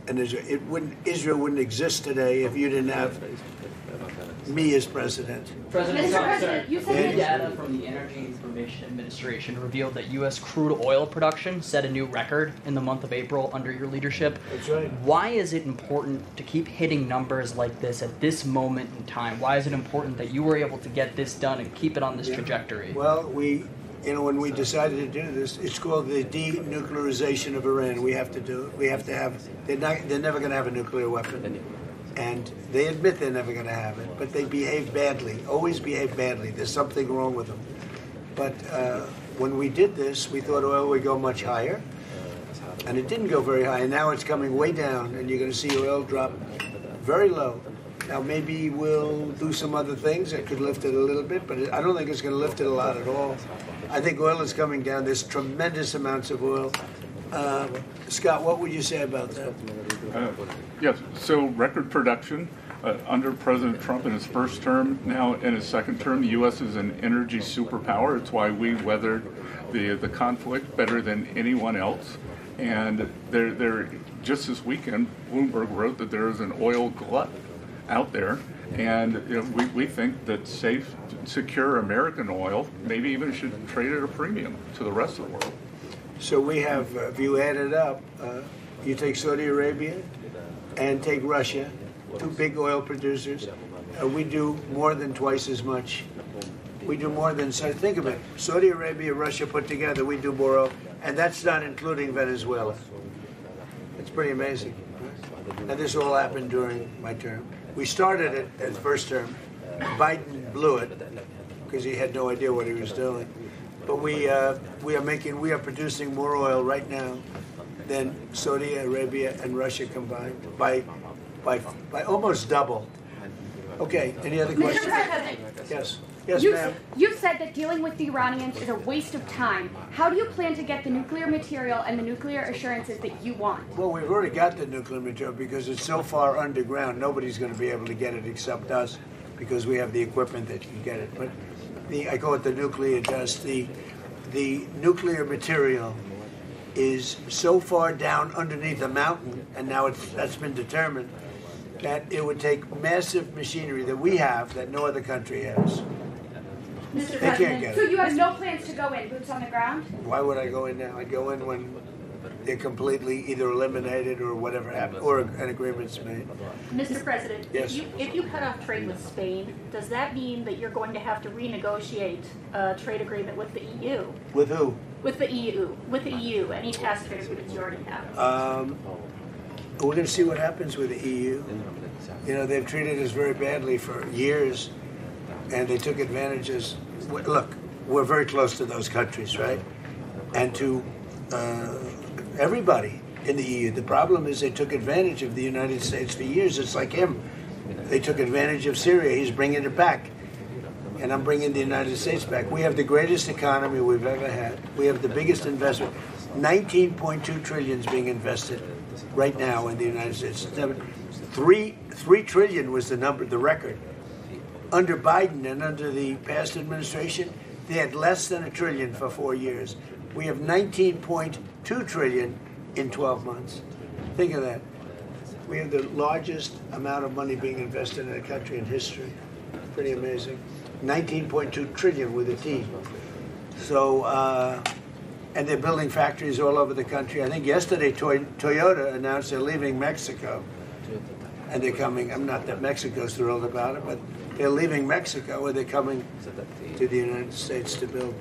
And Israel wouldn't exist today if you didn't have me as president. President Trump, sir, new data from the Energy Information Administration revealed that U.S. crude oil production set a new record in the month of April under your leadership. That's right. Why is it important to keep hitting numbers like this at this moment in time? Why is it important that you were able to get this done and keep it on this trajectory? Well, when we decided to do this, it's called the denuclearization of Iran. We have to do it. We have to have. They're never going to have a nuclear weapon, and they admit they're never going to have it. But they behave badly. Always behave badly. There's something wrong with them. But when we did this, we thought oil would go much higher, and it didn't go very high. And now it's coming way down, and you're going to see oil drop very low. Now maybe we'll do some other things that could lift it a little bit, but I don't think it's going to lift it a lot at all. I think oil is coming down. There's tremendous amounts of oil. Scott, what would you say about that? Yes, so record production under President Trump in his first term. Now in his second term, the U.S. is an energy superpower. It's why we weathered the conflict better than anyone else. And just this weekend, Bloomberg wrote that there is an oil glut out there, and we think that safe, secure American oil maybe even should trade at a premium to the rest of the world. So we have, if you add it up, you take Saudi Arabia and take Russia, two big oil producers, we do more than twice as much. We do more than, so think of it, Saudi Arabia, Russia put together, we do more oil, and that's not including Venezuela. It's pretty amazing. And this all happened during my term. We started it at first term. Biden blew it because he had no idea what he was doing. But we are producing more oil right now than Saudi Arabia and Russia combined by almost double. Okay, any other questions? Mr. President. Yes. Yes, ma'am. You've said that dealing with the Iranians is a waste of time. How do you plan to get the nuclear material and the nuclear assurances that you want? Well, we've already got the nuclear material because it's so far underground, nobody's going to be able to get it except us because we have the equipment that can get it. But I call it the nuclear dust. The nuclear material is so far down underneath the mountain, and now that's been determined, that it would take massive machinery that we have that no other country has. Mr. They can't President, get so it. you have no plans to go in, boots on the ground? Why would I go in now? I'd go in when they're completely either eliminated or whatever happened, or an agreement's made. Mr. President, Yes. if you cut off trade with Spain, does that mean that you're going to have to renegotiate a trade agreement with the EU? With who? With the EU, any past trade agreements you already have? We're going to see what happens with the EU. You know, they've treated us very badly for years, and they took advantages. Look, we're very close to those countries, right? And to everybody in the EU. The problem is they took advantage of the United States for years. It's like him. They took advantage of Syria. He's bringing it back. And I'm bringing the United States back. We have the greatest economy we've ever had. We have the biggest investment. 19.2 trillion is being invested right now in the United States. 3 trillion was the record. Under Biden and under the past administration, they had less than $1 trillion for 4 years. We have 19.2 trillion in 12 months. Think of that. We have the largest amount of money being invested in a country in history. Pretty amazing. 19.2 trillion with a T. So, and they're building factories all over the country. I think yesterday Toyota announced they're leaving Mexico. And they're coming, I'm not that Mexico's thrilled about it, but they're leaving Mexico and they're coming to the United States to build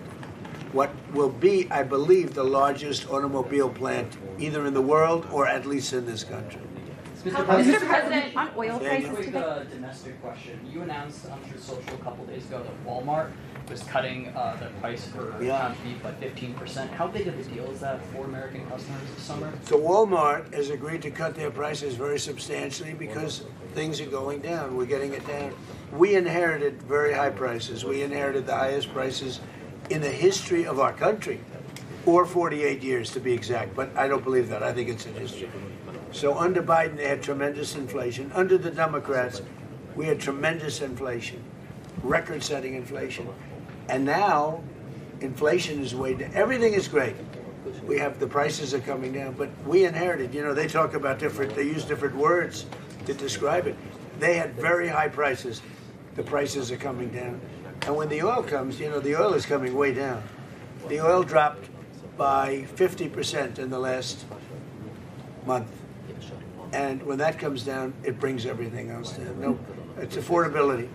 what will be, I believe, the largest automobile plant either in the world or at least in this country. Mr. President, on oil Daniel. prices Quick today. domestic question. You announced on Truth Social a couple days ago that Walmart was cutting the price for ground beef by 15%. How big of a deal is that for American customers this summer? So Walmart has agreed to cut their prices very substantially because things are going down. We're getting it down. We inherited very high prices. We inherited the highest prices in the history of our country, or 48 years to be exact, but I don't believe that. I think it's in history. So under Biden, they had tremendous inflation. Under the Democrats, we had tremendous inflation, record-setting inflation. And now, inflation is way down. Everything is great. We have, the prices are coming down, but we inherited, you know, they talk about they use different words to describe it. They had very high prices. The prices are coming down. And when the oil comes, you know, the oil is coming way down. The oil dropped by 50% in the last month. And when that comes down, it brings everything else down. No, it's affordability.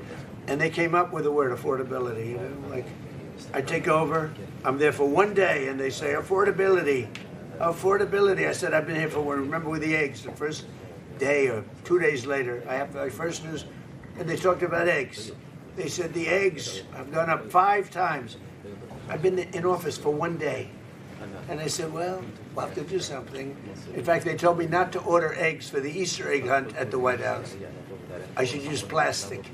And they came up with the word affordability. You know, like, I take over, I'm there for 1 day, and they say, affordability, affordability. I said, I've been here for one. Remember with the eggs, the first day or 2 days later, I have my first news, and they talked about eggs. They said the eggs have gone up 5 times. I've been in office for 1 day. And I said, well, we'll have to do something. In fact, they told me not to order eggs for the Easter egg hunt at the White House. I should use plastic.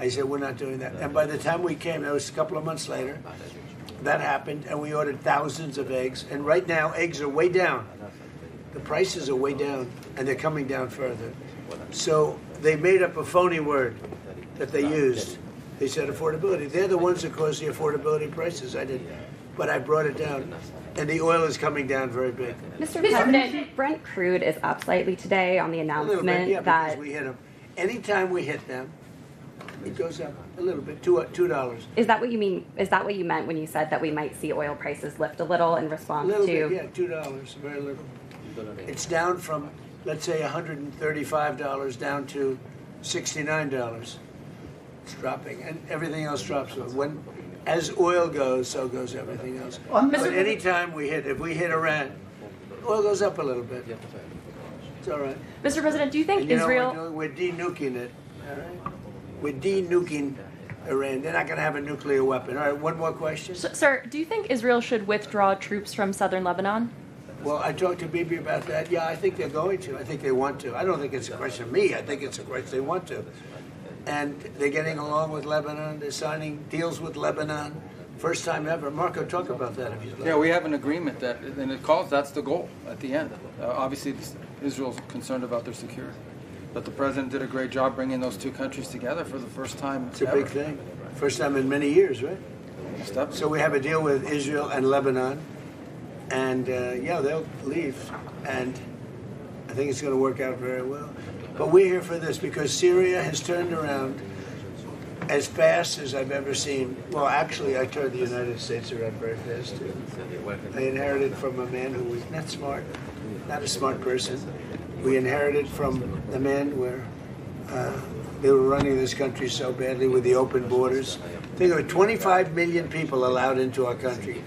I said, we're not doing that. And by the time we came, that was a couple of months later, that happened, and we ordered thousands of eggs. And right now, eggs are way down. The prices are way down, and they're coming down further. So they made up a phony word that they used. They said affordability. They're the ones that caused the affordability prices. I did. But I brought it down. And the oil is coming down very big. Mr. President, Brent crude is up slightly today on the announcement bit, that because we hit them. Anytime we hit them, it goes up a little bit, $2. Is that what you mean? Is that what you meant when you said that we might see oil prices lift a little in response A little to? bit, yeah, $2, very little. It's down from, let's say, $135 down to $69. It's dropping, and everything else drops. As oil goes, so goes everything else. But anytime if we hit Iran, oil goes up a little bit. It's all right. Mr. President, do you think And, Israel... We're de-nuking it, All right? We're de-nuking Iran. They're not going to have a nuclear weapon. All right, one more question. Sir, do you think Israel should withdraw troops from southern Lebanon? Well, I talked to Bibi about that. Yeah, I think they're going to. I think they want to. I don't think it's a question of me. I think it's a question they want to. And they're getting along with Lebanon. They're signing deals with Lebanon. First time ever. Marco, talk about that if you'd like. Yeah, we have an agreement that, and it calls, that's the goal at the end. Obviously, Israel's concerned about their security. But the president did a great job bringing those two countries together for the first time It's a ever. big thing. First time in many years, right? So we have a deal with Israel and Lebanon. And, yeah, they'll leave. And I think it's going to work out very well. But we're here for this because Syria has turned around as fast as I've ever seen. Well, actually, I turned the United States around very fast, too. I inherited from a man who was not smart, not a smart person. We inherited from the man where they were running this country so badly with the open borders. Think of it, 25 million people allowed into our country.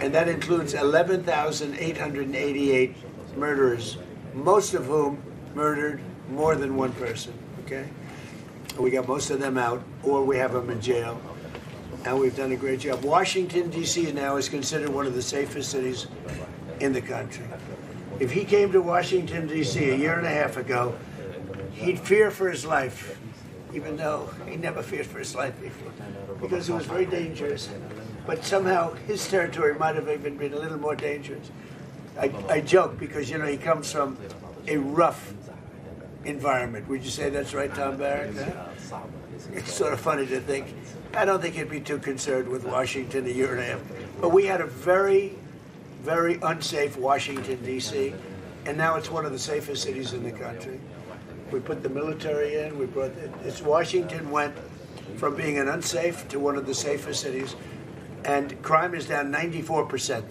And that includes 11,888 murderers, most of whom murdered more than one person, okay? We got most of them out, or we have them in jail, and we've done a great job. Washington, D.C. now is considered one of the safest cities in the country. If he came to Washington, D.C. a year and a half ago, he'd fear for his life, even though he never feared for his life before, because it was very dangerous. But somehow his territory might have even been a little more dangerous. I joke because, you know, he comes from a rough environment. Would you say that's right, Tom Barrett? It's sort of funny to think. I don't think he'd be too concerned with Washington a year and a half. But we had a very, very unsafe Washington, D.C., and now it's one of the safest cities in the country. We put the military in. Washington went from being an unsafe to one of the safest cities, and crime is down 94%.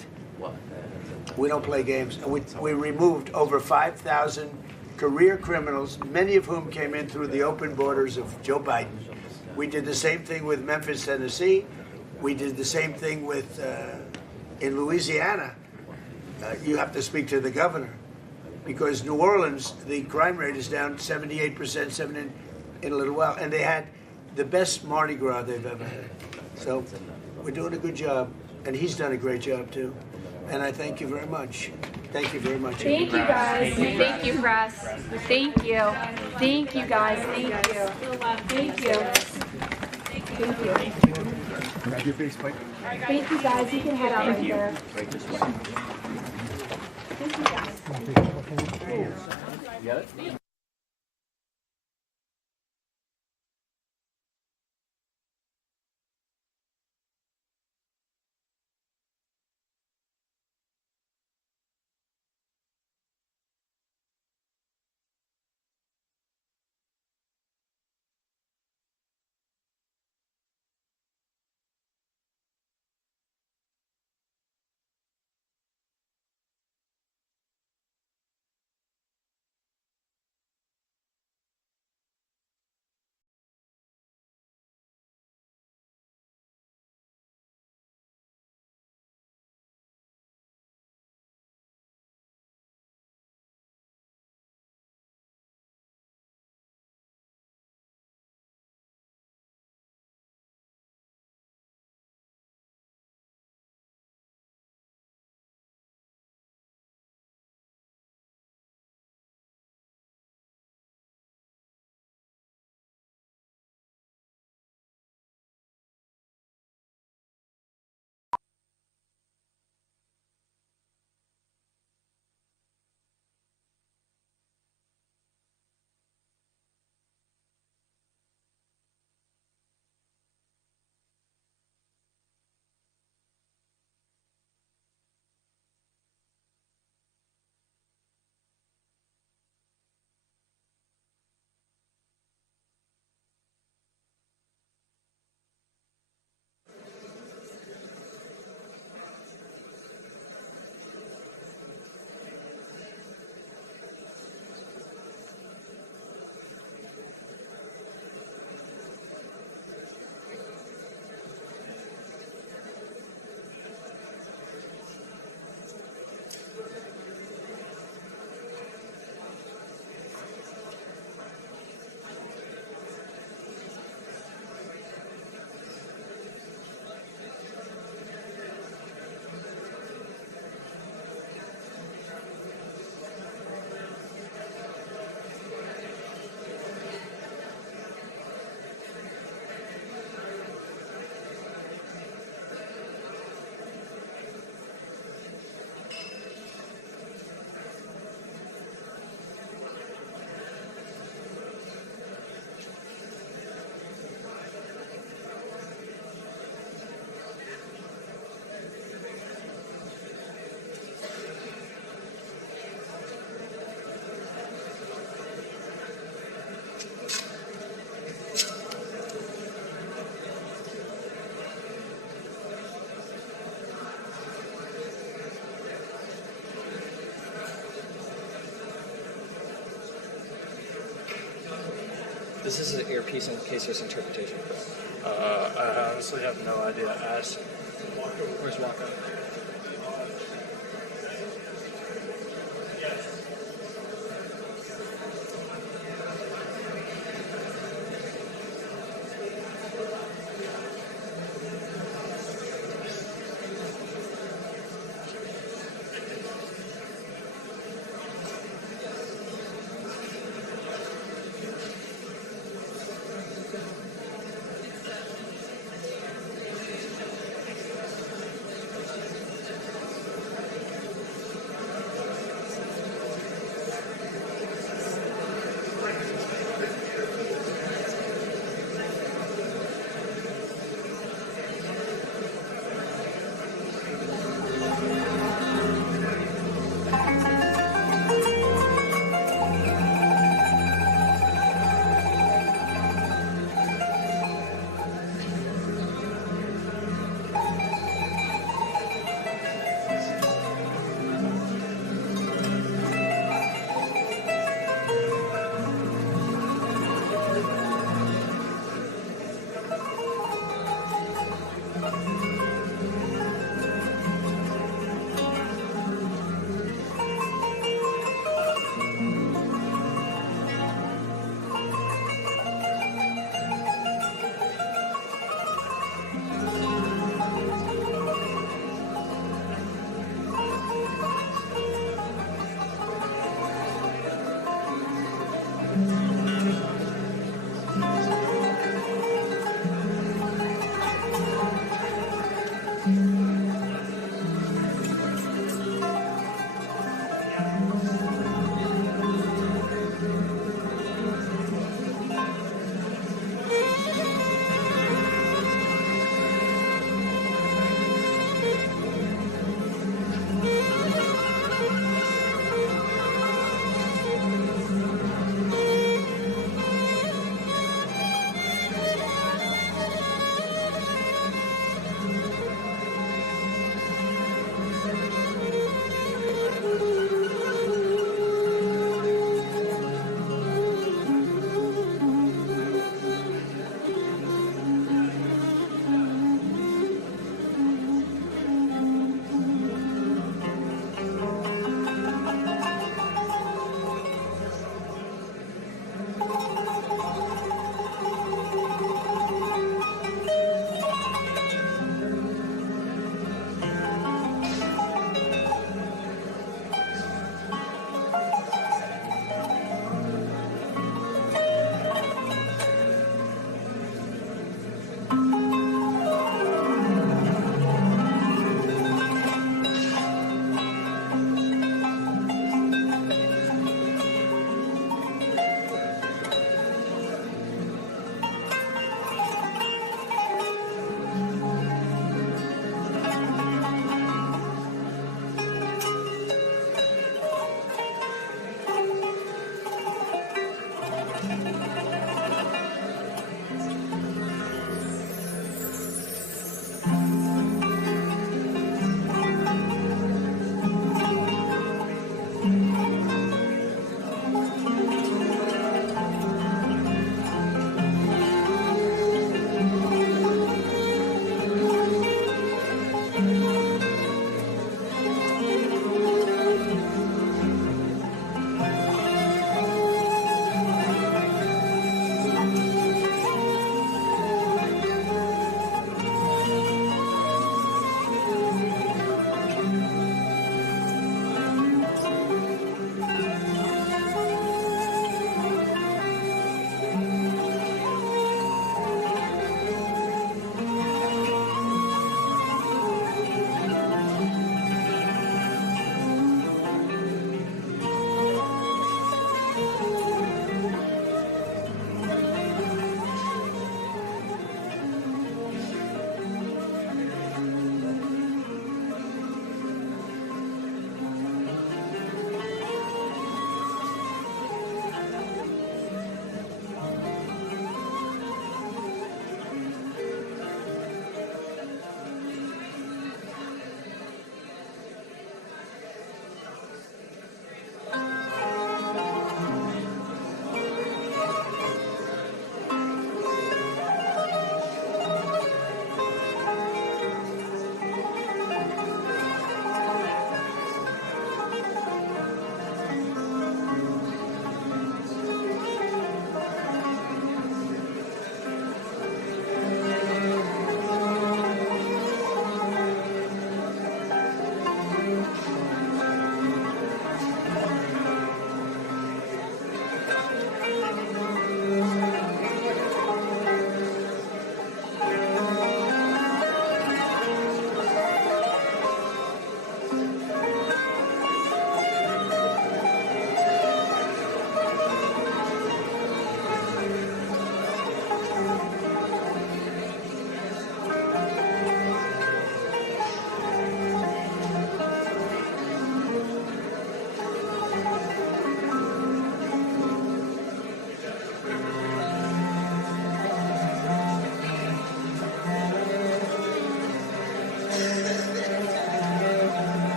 We don't play games. And we removed over 5,000 career criminals, many of whom came in through the open borders of Joe Biden. We did the same thing with Memphis, Tennessee. We did the same thing with in Louisiana. You have to speak to the governor, because New Orleans, the crime rate is down 78% in a little while, and they had the best Mardi Gras they've ever had. So we're doing a good job, and he's done a great job too. And I thank you very much. Thank you very much. Thank you, guys. Thank you, press. Thank you. Thank you, guys. Thank you. Thank you. Thank you. Grab your face, Mike. Thank you, guys. You can head out right there. Thank you, guys. You got it? This is an earpiece in case there's interpretation. I honestly have no idea. Ask. Where's Waka?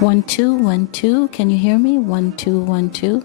One, two, 1, 2. Can you hear me? 1, 2, 1, 2.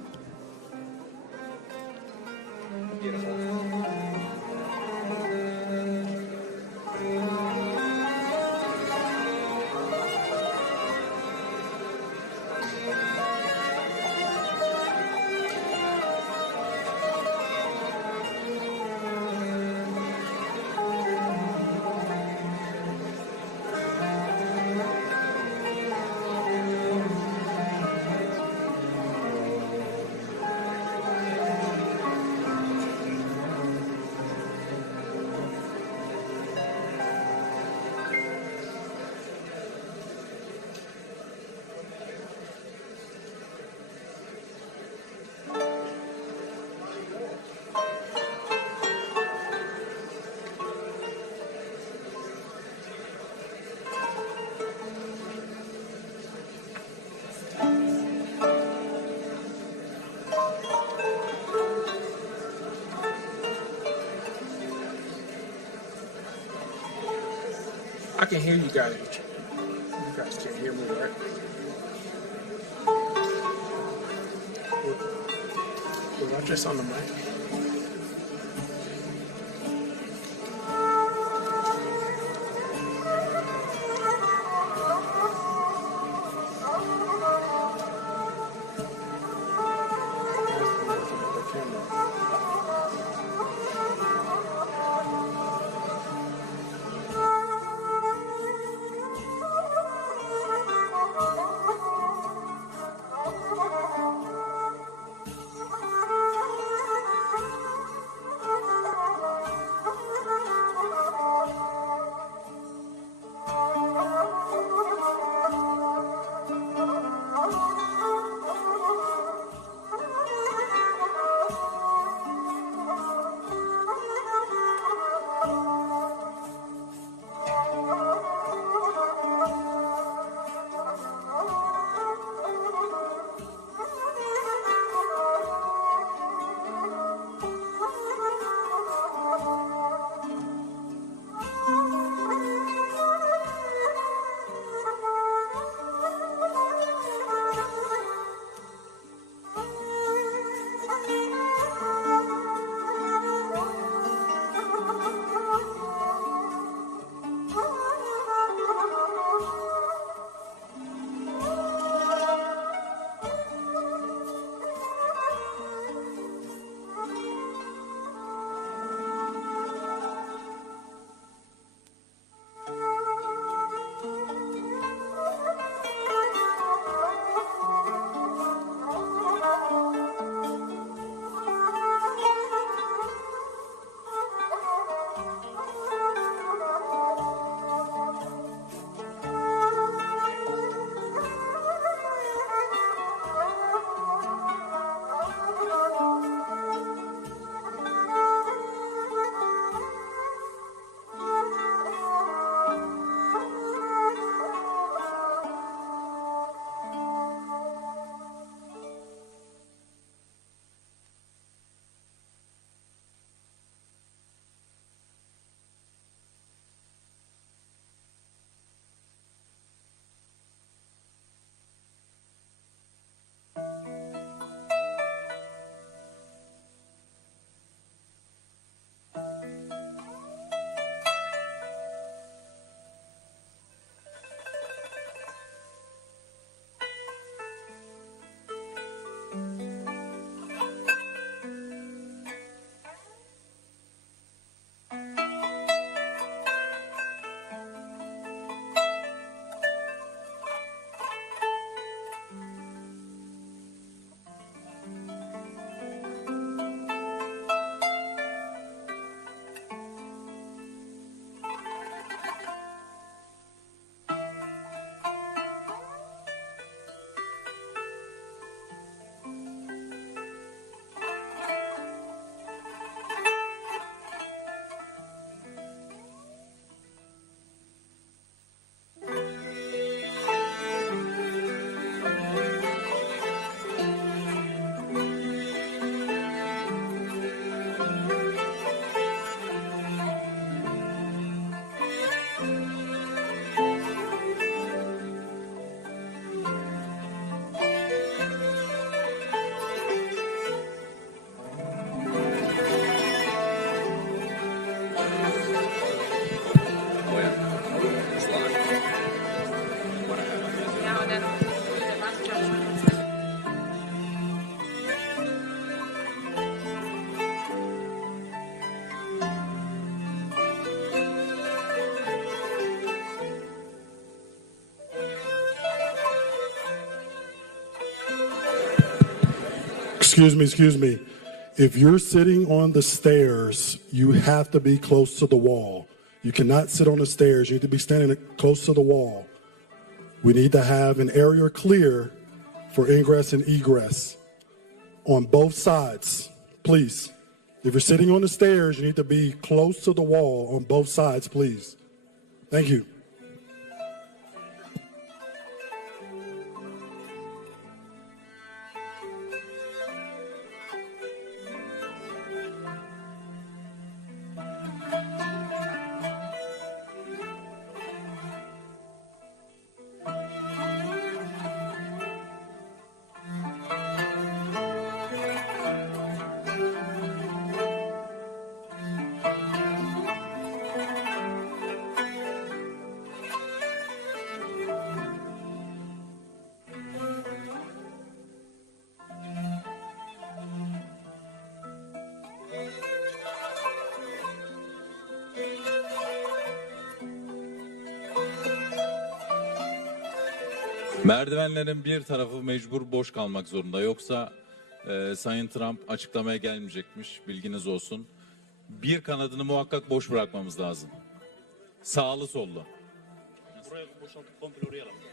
I can hear you guys. You guys can't hear me, right? Was I just on the mic? Excuse me. If you're sitting on the stairs, you have to be close to the wall. You cannot sit on the stairs. You need to be standing close to the wall. We need to have an area clear for ingress and egress on both sides, please. If you're sitting on the stairs, you need to be close to the wall on both sides, please. Thank you. Merdivenlerin bir tarafı mecbur boş kalmak zorunda. Yoksa Sayın Trump açıklamaya gelmeyecekmiş. Bilginiz olsun. Bir kanadını muhakkak boş bırakmamız lazım. Sağlı sollu. Buraya boşaltıp komple oraya alalım.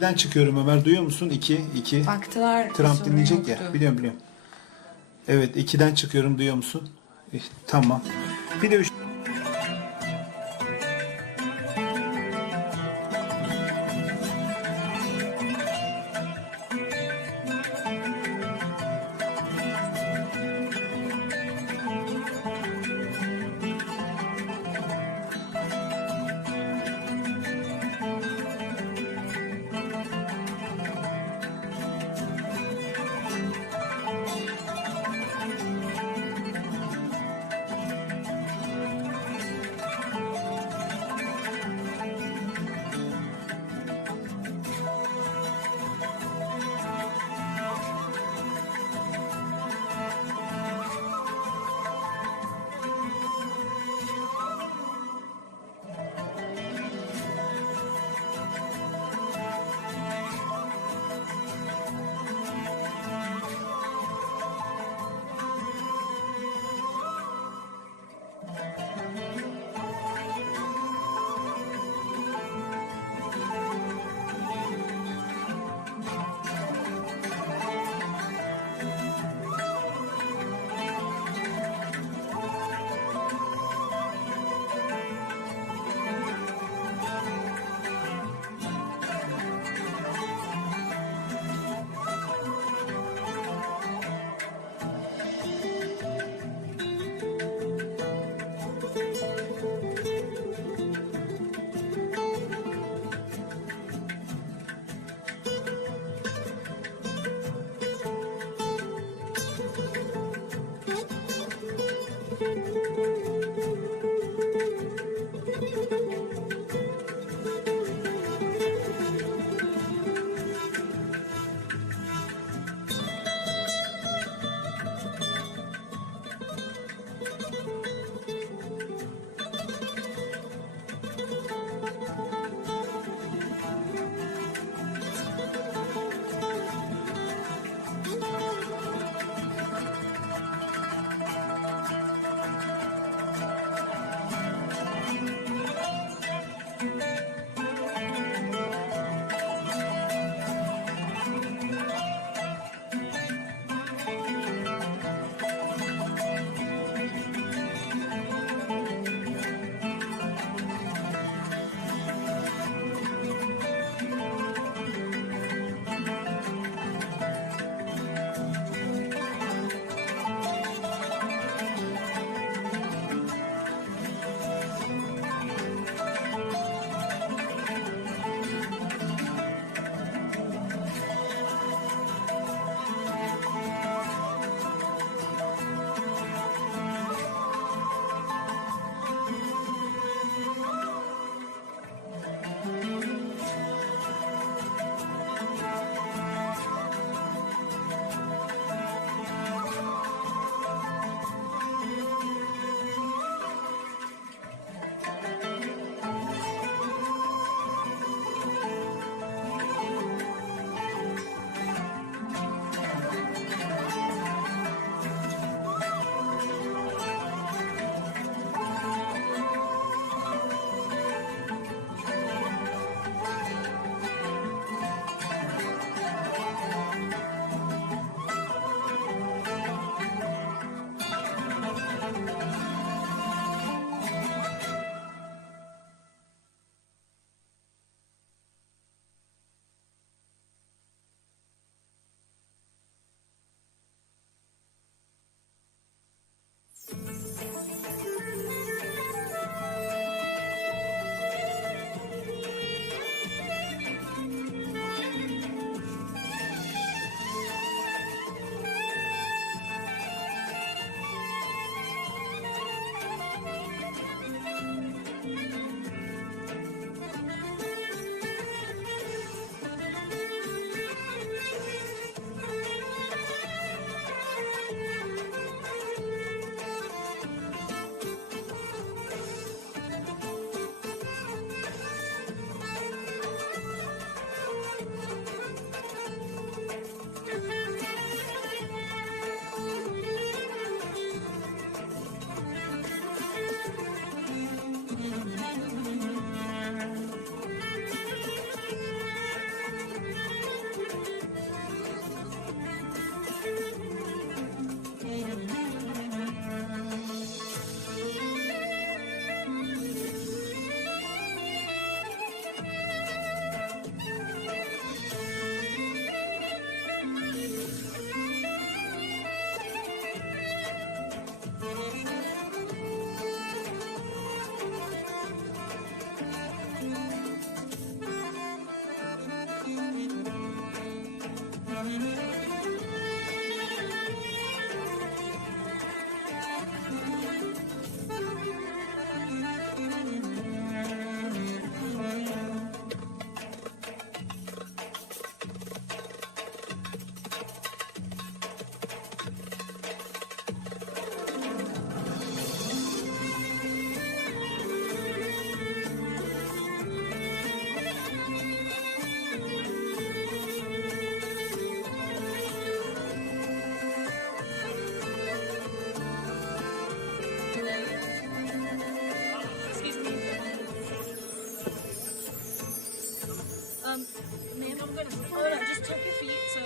Ben çıkıyorum Ömer, duyuyor musun? 2. Baktılar. Trump sorun dinleyecek yoktu. ya. Biliyorum. Evet, 2'den çıkıyorum, duyuyor musun? Tamam. Bir de Ma'am, I'm gonna. Hold on, just tuck your feet so.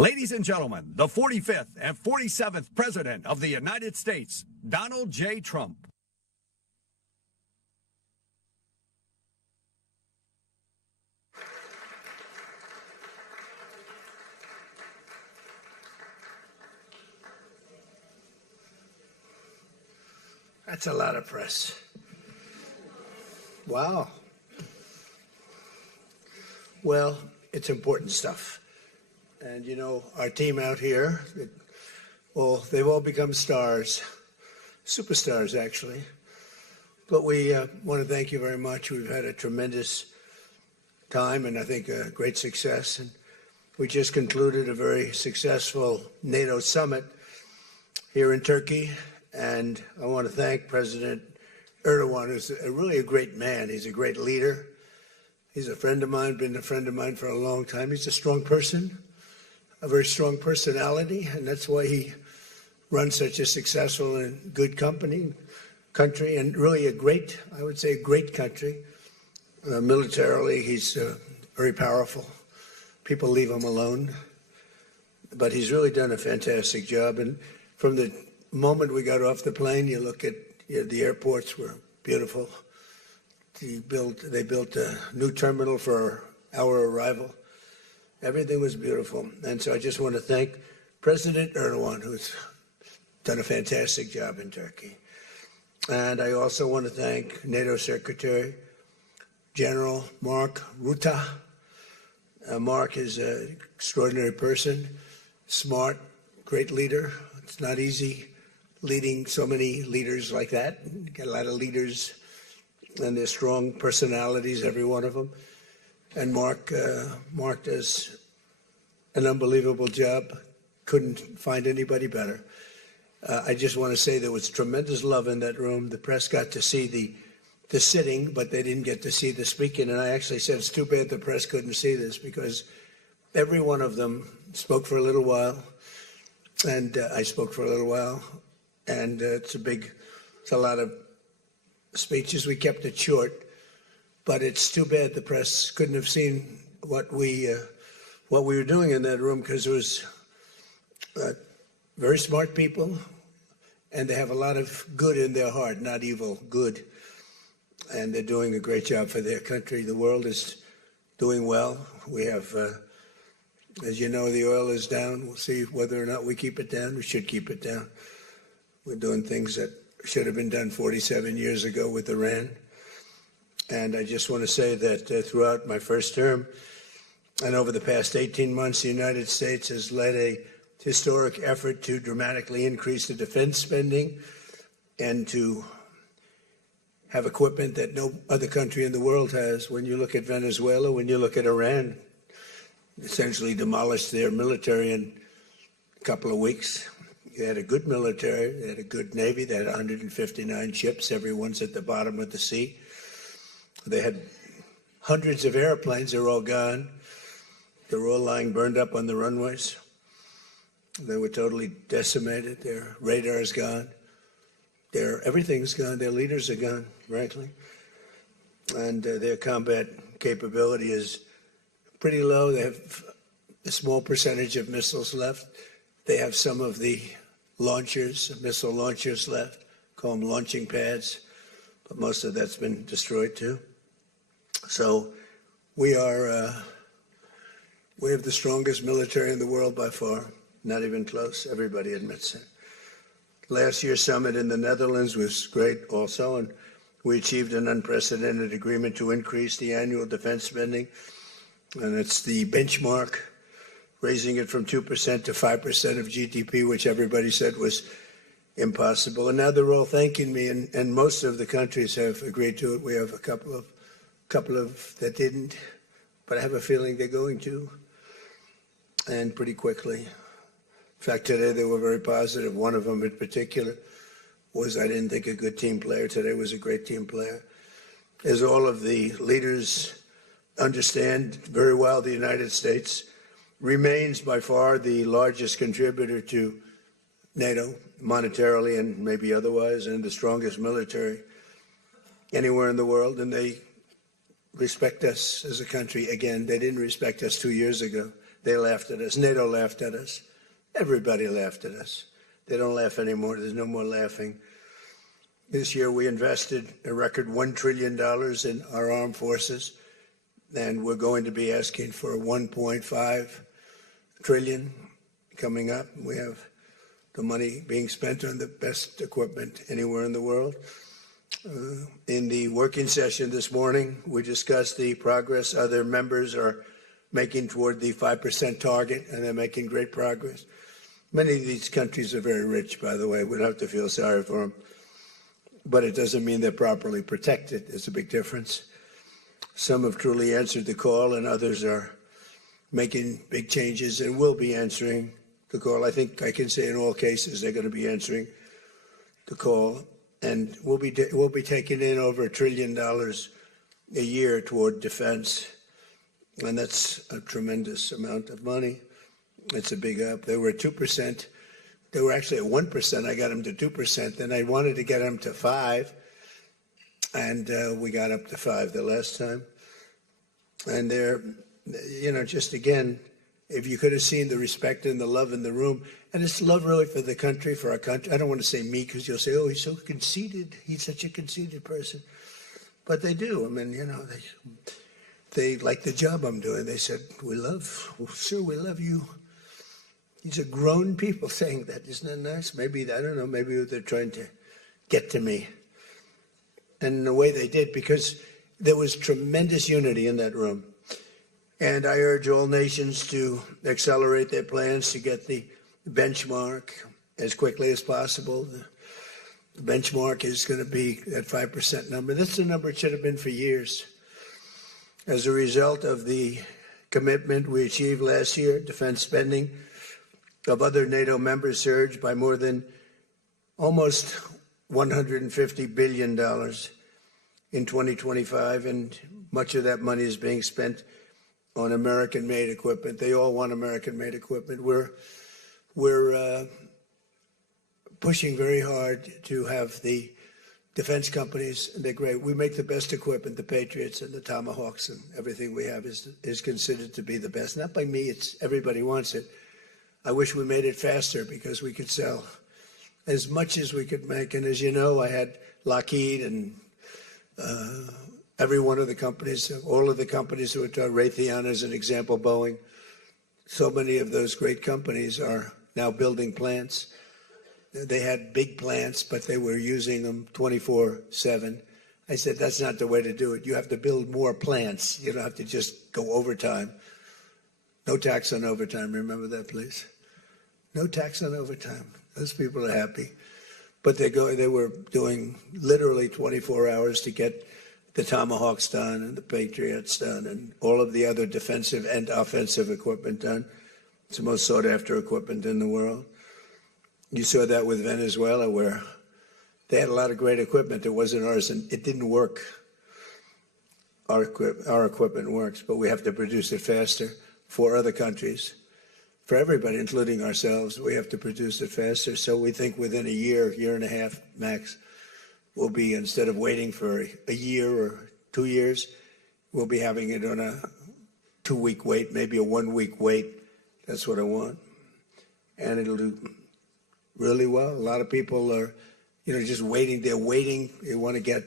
Ladies and gentlemen, the 45th and 47th President of the United States, Donald J. Trump. That's a lot of press. Wow. Well, it's important stuff. And you know, our team out here, well, they've all become stars, superstars actually. But we want to thank you very much. We've had a tremendous time and I think a great success. And we just concluded a very successful NATO Summit here in Turkey. And I want to thank President Erdogan, who's really a great man. He's a great leader. He's a friend of mine, been a friend of mine for a long time. He's a strong person, a very strong personality, and that's why he runs such a successful and good country, and really a great, I would say, a great country. Militarily, he's very powerful. People leave him alone. But he's really done a fantastic job. And from the moment we got off the plane, you look at the airports were beautiful. They built a new terminal for our arrival. Everything was beautiful. And so I just want to thank President Erdogan, who's done a fantastic job in Turkey. And I also want to thank NATO Secretary General Mark Rutte. Mark is an extraordinary person, smart, great leader. It's not easy leading so many leaders like that. You get a lot of leaders, and they're strong personalities, every one of them. And Mark does an unbelievable job. Couldn't find anybody better. I just want to say there was tremendous love in that room. The press got to see the sitting, but they didn't get to see the speaking. And I actually said, it's too bad the press couldn't see this, because every one of them spoke for a little while, and I spoke for a little while. And it's a lot of speeches. We kept it short, but it's too bad the press couldn't have seen what we were doing in that room, because it was very smart people, and they have a lot of good in their heart, not evil, good. And they're doing a great job for their country. The world is doing well. We have, as you know, the oil is down. We'll see whether or not we keep it down. We should keep it down. We're doing things that should have been done 47 years ago with Iran. And I just want to say that throughout my first term and over the past 18 months, the United States has led a historic effort to dramatically increase the defense spending and to have equipment that no other country in the world has. When you look at Venezuela, when you look at Iran, essentially demolished their military in a couple of weeks. They had a good military, they had a good navy, they had 159 ships, everyone's at the bottom of the sea. They had hundreds of airplanes, they're all gone. They're all lying burned up on the runways. They were totally decimated, their radar's gone. Everything's gone, their leaders are gone, frankly. And their combat capability is pretty low. They have a small percentage of missiles left. They have some of the missile launchers left, call them launching pads, but most of that's been destroyed too. So we have the strongest military in the world by far, not even close. Everybody admits it. Last year's summit in the Netherlands was great also, and we achieved an unprecedented agreement to increase the annual defense spending, and it's the benchmark, raising it from 2% to 5% of GDP, which everybody said was impossible. And now they're all thanking me, and most of the countries have agreed to it. We have a couple of that didn't, but I have a feeling they're going to, and pretty quickly. In fact, today they were very positive. One of them in particular was, I didn't think, a good team player. Today was a great team player. As all of the leaders understand very well, the United States remains by far the largest contributor to NATO, monetarily and maybe otherwise, and the strongest military anywhere in the world. And they respect us as a country. Again, they didn't respect us 2 years ago. They laughed at us. NATO laughed at us. Everybody laughed at us. They don't laugh anymore. There's no more laughing. This year we invested a record $1 trillion in our armed forces, and we're going to be asking for $1.5 trillion coming up. We have the money being spent on the best equipment anywhere in the world. In the working session this morning, we discussed the progress other members are making toward the 5% target, and they're making great progress. Many of these countries are very rich, by the way. We don't have to feel sorry for them. But it doesn't mean they're properly protected. There's a big difference. Some have truly answered the call, and others are making big changes and will be answering the call. I think I can say in all cases they're going to be answering the call. And we'll be taking in over $1 trillion a year toward defense. And that's a tremendous amount of money. It's a big up. They were at 2%. They were actually at 1%. I got them to 2%. Then I wanted to get them to 5%. And we got up to 5% the last time. And they're, you know, just again, if you could have seen the respect and the love in the room, and it's love really for the country, for our country. I don't want to say me because you'll say, oh, he's so conceited. He's such a conceited person. But they do. I mean, you know, they like the job I'm doing. They said, we love you. These are grown people saying that. Isn't that nice? Maybe, I don't know, maybe they're trying to get to me. And in the way they did, because there was tremendous unity in that room. And I urge all nations to accelerate their plans to get the benchmark as quickly as possible. The benchmark is going to be that 5% number. That's the number it should have been for years. As a result of the commitment we achieved last year, defense spending of other NATO members surged by more than almost $150 billion in 2025, and much of that money is being spent on American-made equipment. They all want American-made equipment. We're pushing very hard to have the defense companies. They're great. We make the best equipment. The Patriots and the Tomahawks and everything we have is considered to be the best. Not by me. It's everybody wants it. I wish we made it faster because we could sell as much as we could make. And as you know, I had Lockheed and every one of the companies, all of the companies, which are Raytheon as an example, Boeing. So many of those great companies are now building plants. They had big plants, but they were using them 24/7. I said, that's not the way to do it. You have to build more plants. You don't have to just go overtime. No tax on overtime. Remember that, please. No tax on overtime. Those people are happy. But they were doing literally 24 hours to get the Tomahawks done and the Patriots done and all of the other defensive and offensive equipment done. It's the most sought after equipment in the world. You saw that with Venezuela, where they had a lot of great equipment. It wasn't ours, and it didn't work. Our equipment works, but we have to produce it faster for other countries. For everybody, including ourselves, we have to produce it faster. So we think within a year and a half max, we'll be, instead of waiting for a year or 2 years, we'll be having it on a 2-week wait, maybe a 1-week wait. That's what I want. And it'll do really well. A lot of people are, just waiting. They're waiting. They want to get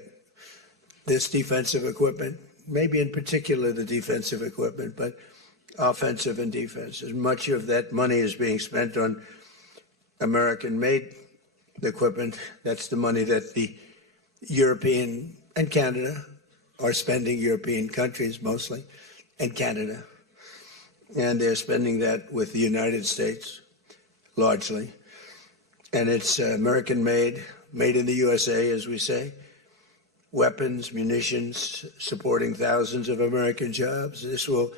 this defensive equipment, maybe in particular the defensive equipment, but offensive and defense. As much of that money is being spent on American-made equipment. That's the money that the European and Canada are spending, European countries mostly, and Canada. And they're spending that with the United States, largely. And it's American-made, made in the USA, as we say. Weapons, munitions, supporting thousands of American jobs. This will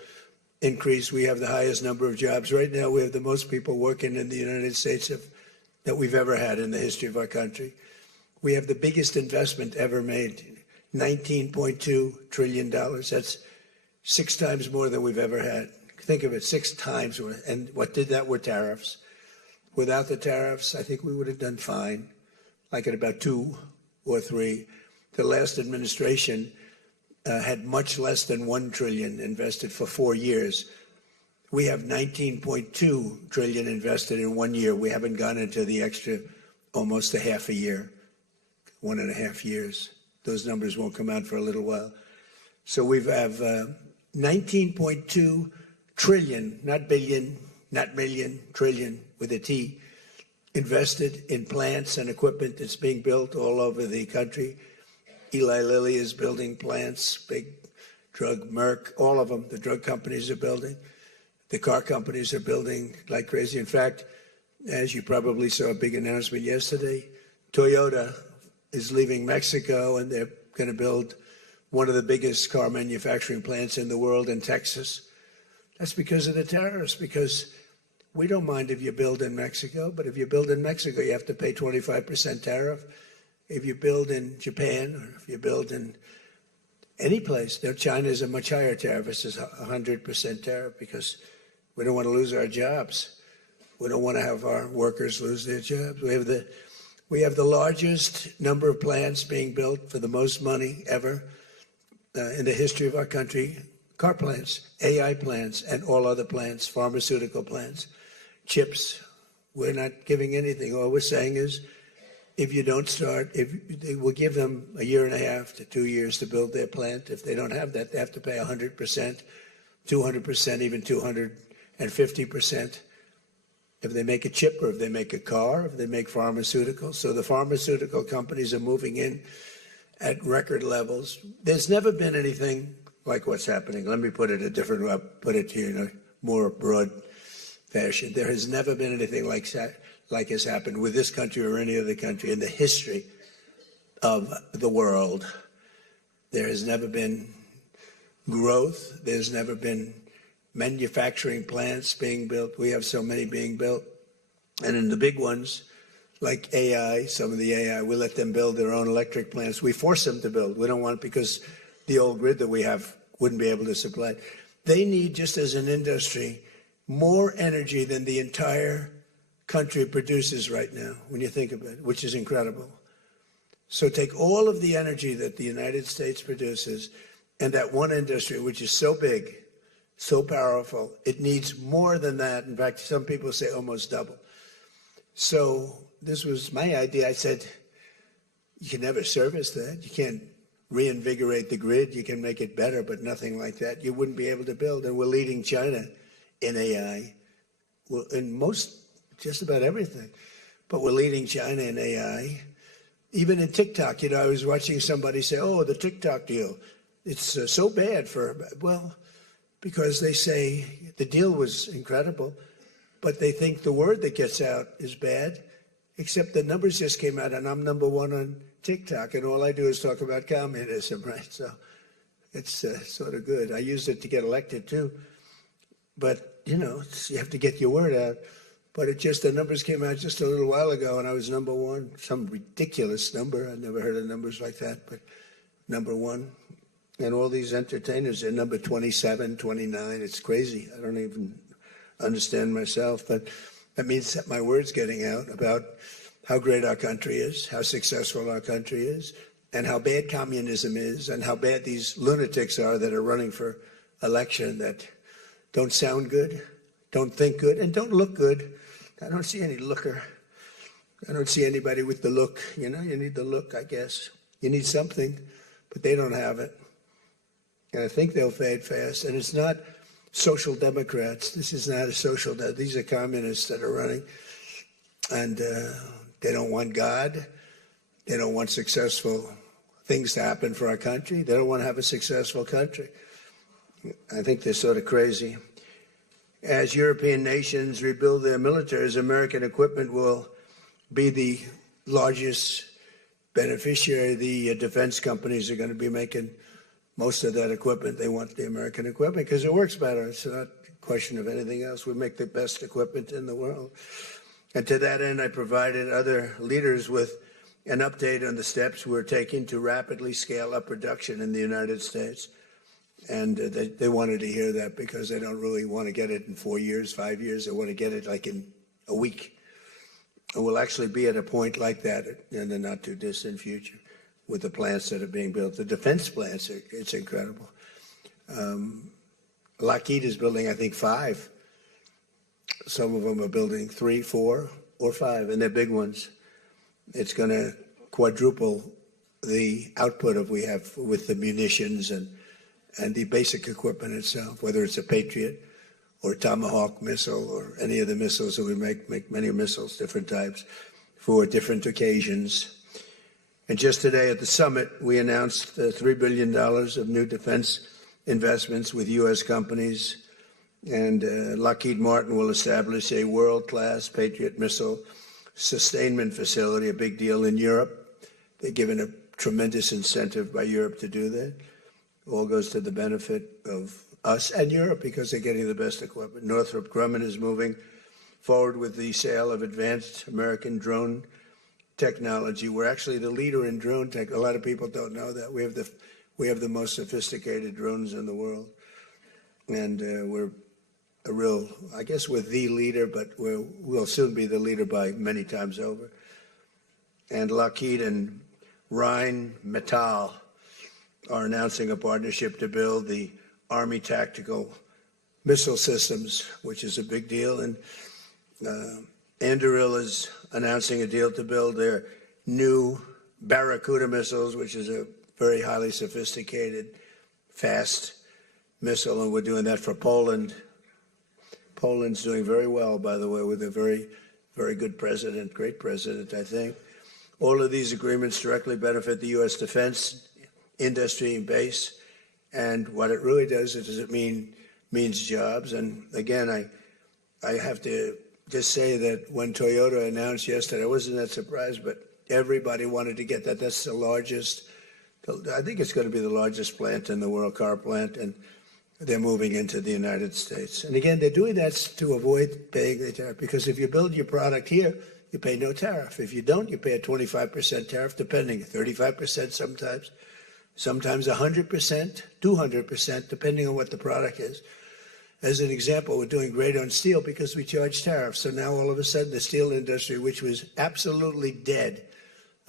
increase. We have the highest number of jobs. Right now, we have the most people working in the United States that we've ever had in the history of our country. We have the biggest investment ever made, $19.2 trillion. That's 6 times more than we've ever had. Think of it, 6 times. And what did that were tariffs. Without the tariffs, I think we would have done fine, like at about 2 or 3. The last administration had much less than $1 trillion invested for 4 years. We have 19.2 trillion invested in 1 year. We haven't gone into the extra almost a half a year, 1.5 years. Those numbers won't come out for a little while. So we have 19.2 trillion, not billion, not million, trillion with a T, invested in plants and equipment that's being built all over the country. Eli Lilly is building plants, big drug, Merck, all of them, the drug companies are building. The car companies are building like crazy. In fact, as you probably saw a big announcement yesterday, Toyota is leaving Mexico and they're going to build one of the biggest car manufacturing plants in the world in Texas. That's because of the tariffs, because we don't mind if you build in Mexico, but if you build in Mexico, you have to pay 25% tariff. If you build in Japan, or if you build in any place, China is a much higher tariff. It's 100% tariff because we don't want to lose our jobs. We don't want to have our workers lose their jobs. We have the largest number of plants being built for the most money ever in the history of our country. Car plants, AI plants, and all other plants, pharmaceutical plants, chips. We're not giving anything. All we're saying is, if you don't start, we'll give them 1.5 to 2 years to build their plant. If they don't have that, they have to pay 100%, 200%, even 250%. If they make a chip, or if they make a car, if they make pharmaceuticals. So the pharmaceutical companies are moving in at record levels. There's never been anything like what's happening. Let me put it a different way, put it to you in a more broad fashion. There has never been anything like has happened with this country or any other country in the history of the world. There has never been growth. There's never been manufacturing plants being built. We have so many being built. And in the big ones, like AI, some of the AI, we let them build their own electric plants. We force them to build. We don't want it because the old grid that we have wouldn't be able to supply. They need, just as an industry, more energy than the entire country produces right now, when you think about it, which is incredible. So take all of the energy that the United States produces, and that one industry, which is so big, so powerful, it needs more than that. In fact, some people say almost double. So this was my idea. I said, you can never service that. You can't reinvigorate the grid. You can make it better, but nothing like that. You wouldn't be able to build. And we're leading China in AI, well, in just about everything. But we're leading China in AI. Even in TikTok, I was watching somebody say, oh, the TikTok deal, it's so bad because they say the deal was incredible, but they think the word that gets out is bad, except the numbers just came out, and I'm number one on TikTok, and all I do is talk about communism, right? So it's sort of good. I used it to get elected, too. But, you have to get your word out. But the numbers came out just a little while ago, and I was number one. Some ridiculous number. I've never heard of numbers like that, but number one. And all these entertainers are number 27, 29. It's crazy. I don't even understand myself. But that means that my word's getting out about how great our country is, how successful our country is, and how bad communism is, and how bad these lunatics are that are running for election that don't sound good, don't think good, and don't look good. I don't see any looker. I don't see anybody with the look. You need the look, I guess. You need something, but they don't have it. And I think they'll fade fast. And it's not social democrats. This is not a social democrat. These are communists that are running. And they don't want God. They don't want successful things to happen for our country. They don't want to have a successful country. I think they're sort of crazy. As European nations rebuild their militaries, American equipment will be the largest beneficiary. The defense companies are going to be making most of that equipment. They want the American equipment because it works better. It's not a question of anything else. We make the best equipment in the world. And to that end, I provided other leaders with an update on the steps we're taking to rapidly scale up production in the United States. And they wanted to hear that because they don't really want to get it in 4 years, 5 years. They want to get it like in a week. And we'll actually be at a point like that in the not too distant future with the plants that are being built. The defense plants, it's incredible. Lockheed is building, I think, 5 Some of them are building 3, 4, or 5, and they're big ones. It's going to quadruple the output of we have with the munitions and the basic equipment itself, whether it's a Patriot or Tomahawk missile or any of the missiles that we make many missiles, different types, for different occasions. And just today at the summit, we announced $3 billion of new defense investments with U.S. companies. And Lockheed Martin will establish a world-class Patriot missile sustainment facility, a big deal in Europe. They're given a tremendous incentive by Europe to do that. All goes to the benefit of us and Europe because they're getting the best equipment. Northrop Grumman is moving forward with the sale of advanced American drone technology. We're actually the leader in drone tech. A lot of people don't know that. We have the most sophisticated drones in the world. And we're a real, I guess we're the leader, but we'll soon be the leader by many times over. And Lockheed and Rheinmetall are announcing a partnership to build the Army Tactical Missile Systems, which is a big deal. And Anduril is announcing a deal to build their new Barracuda missiles, which is a very highly sophisticated, fast missile, and we're doing that for Poland. Poland's doing very well, by the way, with a very, very good president, great president, I think. All of these agreements directly benefit the U.S. defense industry and base, and what it really does is it means jobs. And again, I have to just say that when Toyota announced yesterday, I wasn't that surprised, but everybody wanted to get that. That's the largest, I think it's going to be the largest plant in the world, car plant, and they're moving into the United States. And again, they're doing that to avoid paying the tariff, because if you build your product here, you pay no tariff. If you don't, you pay a 25% tariff, depending, 35% sometimes 100%, 200%, depending on what the product is. As an example, we're doing great on steel because we charge tariffs. So now all of a sudden the steel industry, which was absolutely dead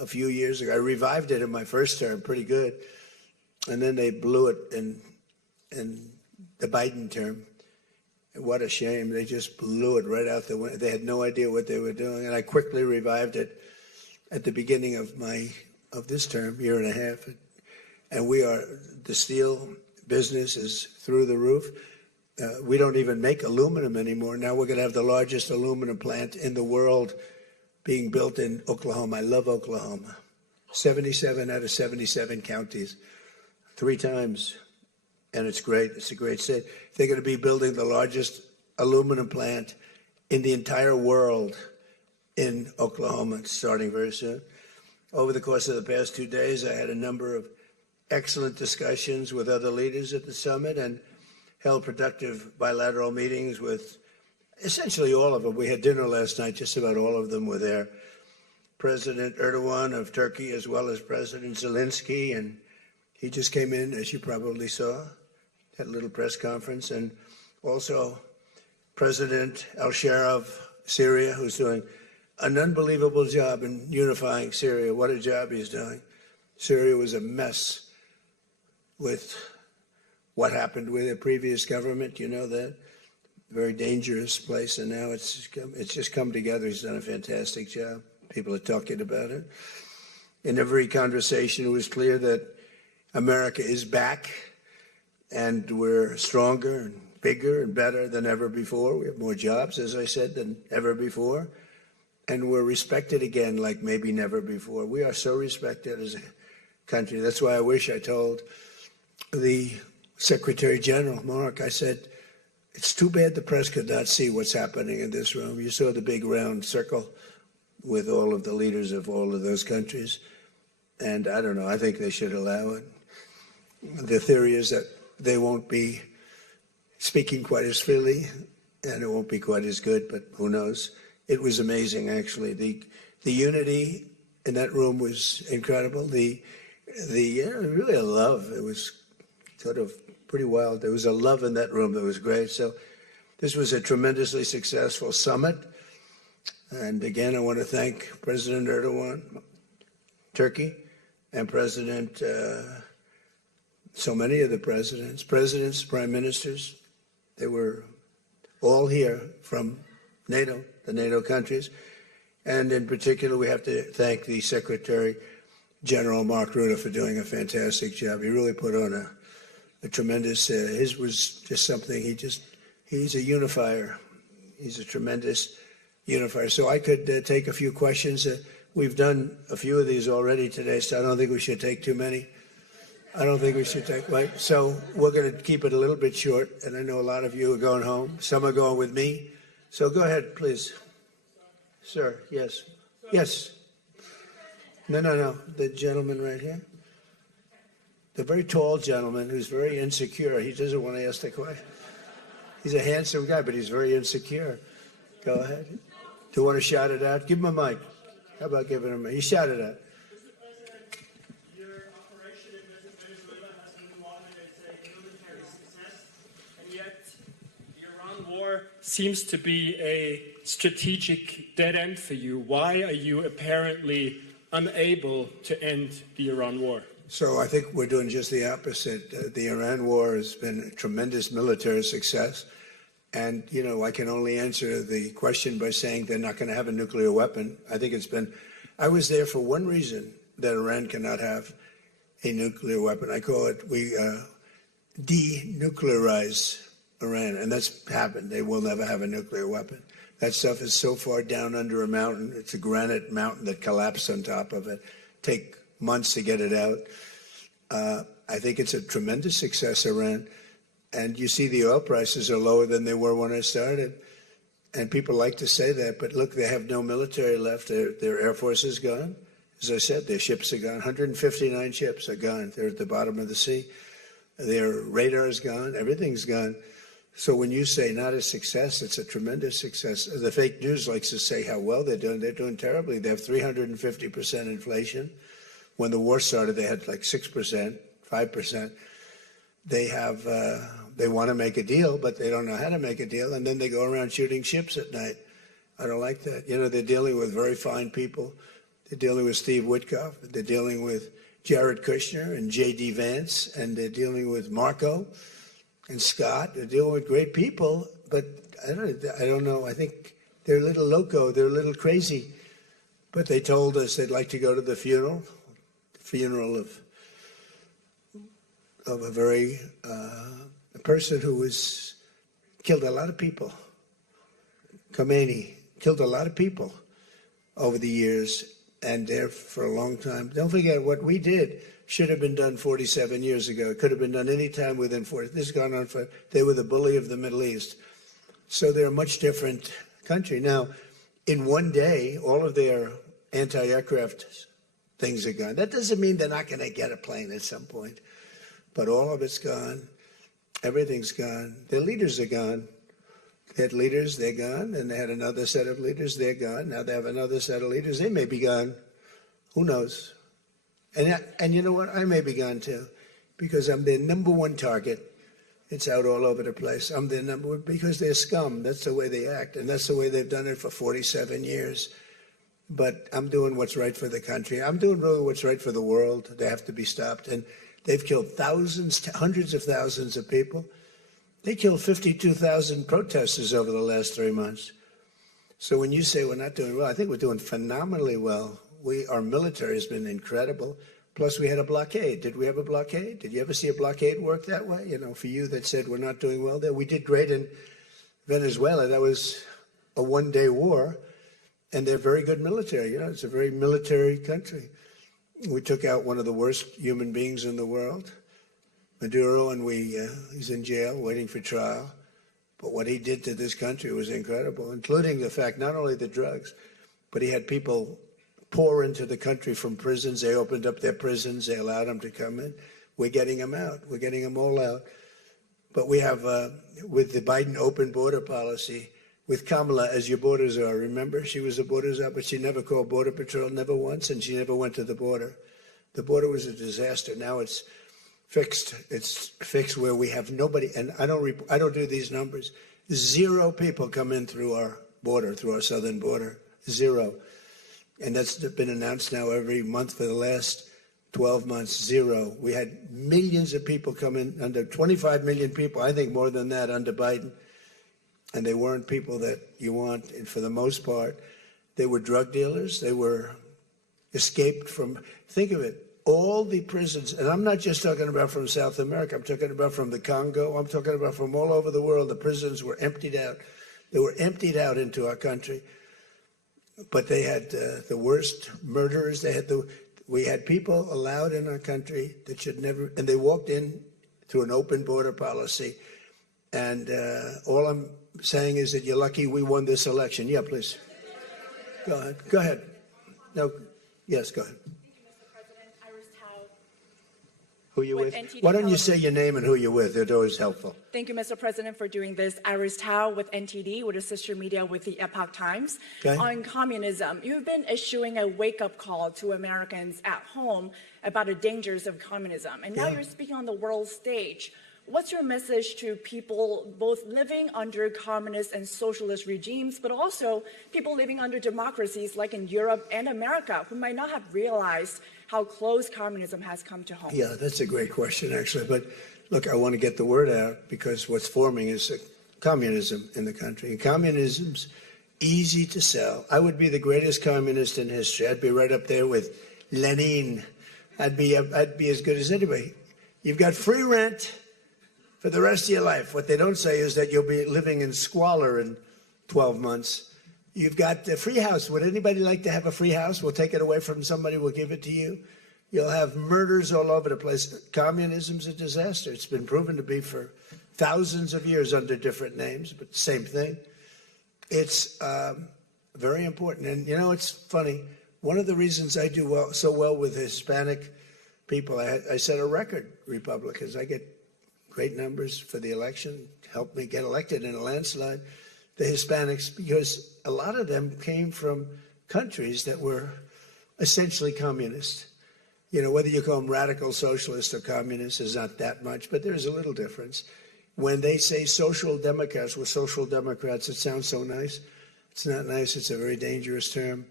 a few years ago, I revived it in my first term, pretty good. And then they blew it in the Biden term. What a shame. They just blew it right out the window. They had no idea what they were doing. And I quickly revived it at the beginning of this term, year and a half. And the steel business is through the roof. We don't even make aluminum anymore. Now we're going to have the largest aluminum plant in the world being built in Oklahoma. I love Oklahoma. 77 out of 77 counties, 3 times. And it's great. It's a great state. They're going to be building the largest aluminum plant in the entire world in Oklahoma, starting very soon. Over the course of the past 2 days, I had a number of excellent discussions with other leaders at the summit and held productive bilateral meetings with essentially all of them. We had dinner last night, just about all of them were there. President Erdogan of Turkey, as well as President Zelenskyy, and he just came in, as you probably saw, at a little press conference, and also President al-Shara of Syria, who's doing an unbelievable job in unifying Syria. What a job he's doing. Syria was a mess with what happened with the previous government, you know that. Very dangerous place, and now it's just come together. He's done a fantastic job. People are talking about it. In every conversation, it was clear that America is back, and we're stronger and bigger and better than ever before. We have more jobs, as I said, than ever before. And we're respected again like maybe never before. We are so respected as a country. That's why I wish I told the Secretary General, Mark, I said, it's too bad the press could not see what's happening in this room. You saw the big round circle with all of the leaders of all of those countries. And I don't know, I think they should allow it. The theory is that they won't be speaking quite as freely, and it won't be quite as good, but who knows? It was amazing, actually. The unity in that room was incredible. Really a love. It was sort of pretty wild. There was a love in that room that was great. So this was a tremendously successful summit. And again, I want to thank President Erdogan, Turkey, and President, so many of the presidents, prime ministers. They were all here from NATO, the NATO countries. And in particular, we have to thank the Secretary General Mark Rutte for doing a fantastic job. He really put on a tremendous, his was just something, he's a unifier. He's a tremendous unifier. So I could take a few questions. We've done a few of these already today, so I don't think we should take too many. I don't think we should take, right? So we're going to keep it a little bit short, and I know a lot of you are going home. Some are going with me. So go ahead, please. Sir, yes. Yes. No. The gentleman right here. The very tall gentleman who's very insecure. He doesn't want to ask the question. He's a handsome guy, but he's very insecure. Go ahead. Do you want to shout it out? Give him a mic. How about giving him a mic? You shout it out. Your operation in Venezuela has been lauded as a military success, and yet the Iran war seems to be a strategic dead end for you. Why are you apparently unable to end the Iran war? So I think we're doing just the opposite. The Iran war has been a tremendous military success. And, you know, I can only answer the question by saying they're not going to have a nuclear weapon. I think I was there for one reason, that Iran cannot have a nuclear weapon. I call it, we denuclearize Iran. And that's happened. They will never have a nuclear weapon. That stuff is so far down under a mountain. It's a granite mountain that collapsed on top of it. Take months to get it out. I think it's a tremendous success, Iran. And you see the oil prices are lower than they were when I started. And people like to say that, but look, they have no military left. Their Air Force is gone. As I said, their ships are gone. 159 ships are gone. They're at the bottom of the sea. Their radar is gone. Everything's gone. So when you say not a success, it's a tremendous success. The fake news likes to say how well they're doing. They're doing terribly. They have 350% inflation. When the war started, they had like 6%, 5%. They want to make a deal, but they don't know how to make a deal. And then they go around shooting ships at night. I don't like that. You know, they're dealing with very fine people. They're dealing with Steve Witkoff. They're dealing with Jared Kushner and J.D. Vance. And they're dealing with Marco and Scott. They're dealing with great people. But I don't know. I think they're a little loco. They're a little crazy. But they told us they'd like to go to the funeral of a very a person who was killed a lot of people. Khomeini killed a lot of people over the years, and there for a long time. Don't forget, what we did should have been done 47 years ago. It could have been done any time within 40. This has gone on for. They were the bully of the Middle East, so they're a much different country now. In one day, all of their anti-aircraft things are gone. That doesn't mean they're not going to get a plane at some point. But all of it's gone. Everything's gone. Their leaders are gone. They had leaders, they're gone. And they had another set of leaders, they're gone. Now they have another set of leaders, they may be gone. Who knows? And you know what? I may be gone too. Because I'm their number one target. It's out all over the place. I'm their number one because they're scum. That's the way they act. And that's the way they've done it for 47 years. But I'm doing what's right for the country. I'm doing really what's right for the world. They have to be stopped. And they've killed thousands, hundreds of thousands of people. They killed 52,000 protesters over the last 3 months. So when you say we're not doing well, I think we're doing phenomenally well. Our military has been incredible. Plus, we had a blockade. Did we have a blockade? Did you ever see a blockade work that way? You know, for you that said we're not doing well there, we did great in Venezuela. That was a one-day war. And they're very good military. You know, it's a very military country. We took out one of the worst human beings in the world, Maduro, and he's in jail waiting for trial. But what he did to this country was incredible, including the fact not only the drugs, but he had people pour into the country from prisons. They opened up their prisons. They allowed them to come in. We're getting them out. We're getting them all out. But we have, with the Biden open border policy, with Kamala as your border czar. Remember, she was a border czar, but she never called Border Patrol, never once, and she never went to the border. The border was a disaster. Now it's fixed. It's fixed where we have nobody, and I don't do these numbers. 0 people come in through our border, through our southern border. 0. And that's been announced now every month for the last 12 months. 0. We had millions of people come in, under 25 million people, I think more than that under Biden. and they weren't people that you want. And for the most part, they were drug dealers. They were escaped from, think of it, all the prisons, and I'm not just talking about from South America, I'm talking about from the Congo, I'm talking about from all over the world. The prisons were emptied out. They were emptied out into our country. But they had the worst murderers. We had people allowed in our country that should never, and they walked in through an open border policy. And all I'm saying is that you're lucky we won this election. Yeah, please. Go ahead. Go ahead. No, yes, go ahead. Who you with? Why don't you say your name and who you're with? It's always helpful. Thank you, Mr. President, for doing this. Iris Tao with NTD, with a sister media with the Epoch Times. Okay. On communism, you've been issuing a wake-up call to Americans at home about the dangers of communism. And now you're speaking on the world stage. What's your message to people both living under communist and socialist regimes, but also people living under democracies like in Europe and America who might not have realized how close communism has come to home? Yeah, that's a great question, actually. But look, I want to get the word out because what's forming is communism in the country. And communism's easy to sell. I would be the greatest communist in history. I'd be right up there with Lenin. I'd be as good as anybody. You've got free rent for the rest of your life. What they don't say is that you'll be living in squalor in 12 months. You've got a free house. Would anybody like to have a free house? We'll take it away from somebody. We'll give it to you. You'll have murders all over the place. Communism's a disaster. It's been proven to be for thousands of years under different names, but same thing. It's very important. And, you know, it's funny. One of the reasons I do so well with Hispanic people, I set a record, Republicans. I get great numbers for the election, helped me get elected in a landslide. The Hispanics, because a lot of them came from countries that were essentially communist. You know, whether you call them radical socialist or communist is not that much, but there's a little difference. When they say social democrats, we're social democrats, it sounds so nice. It's not nice. It's a very dangerous term.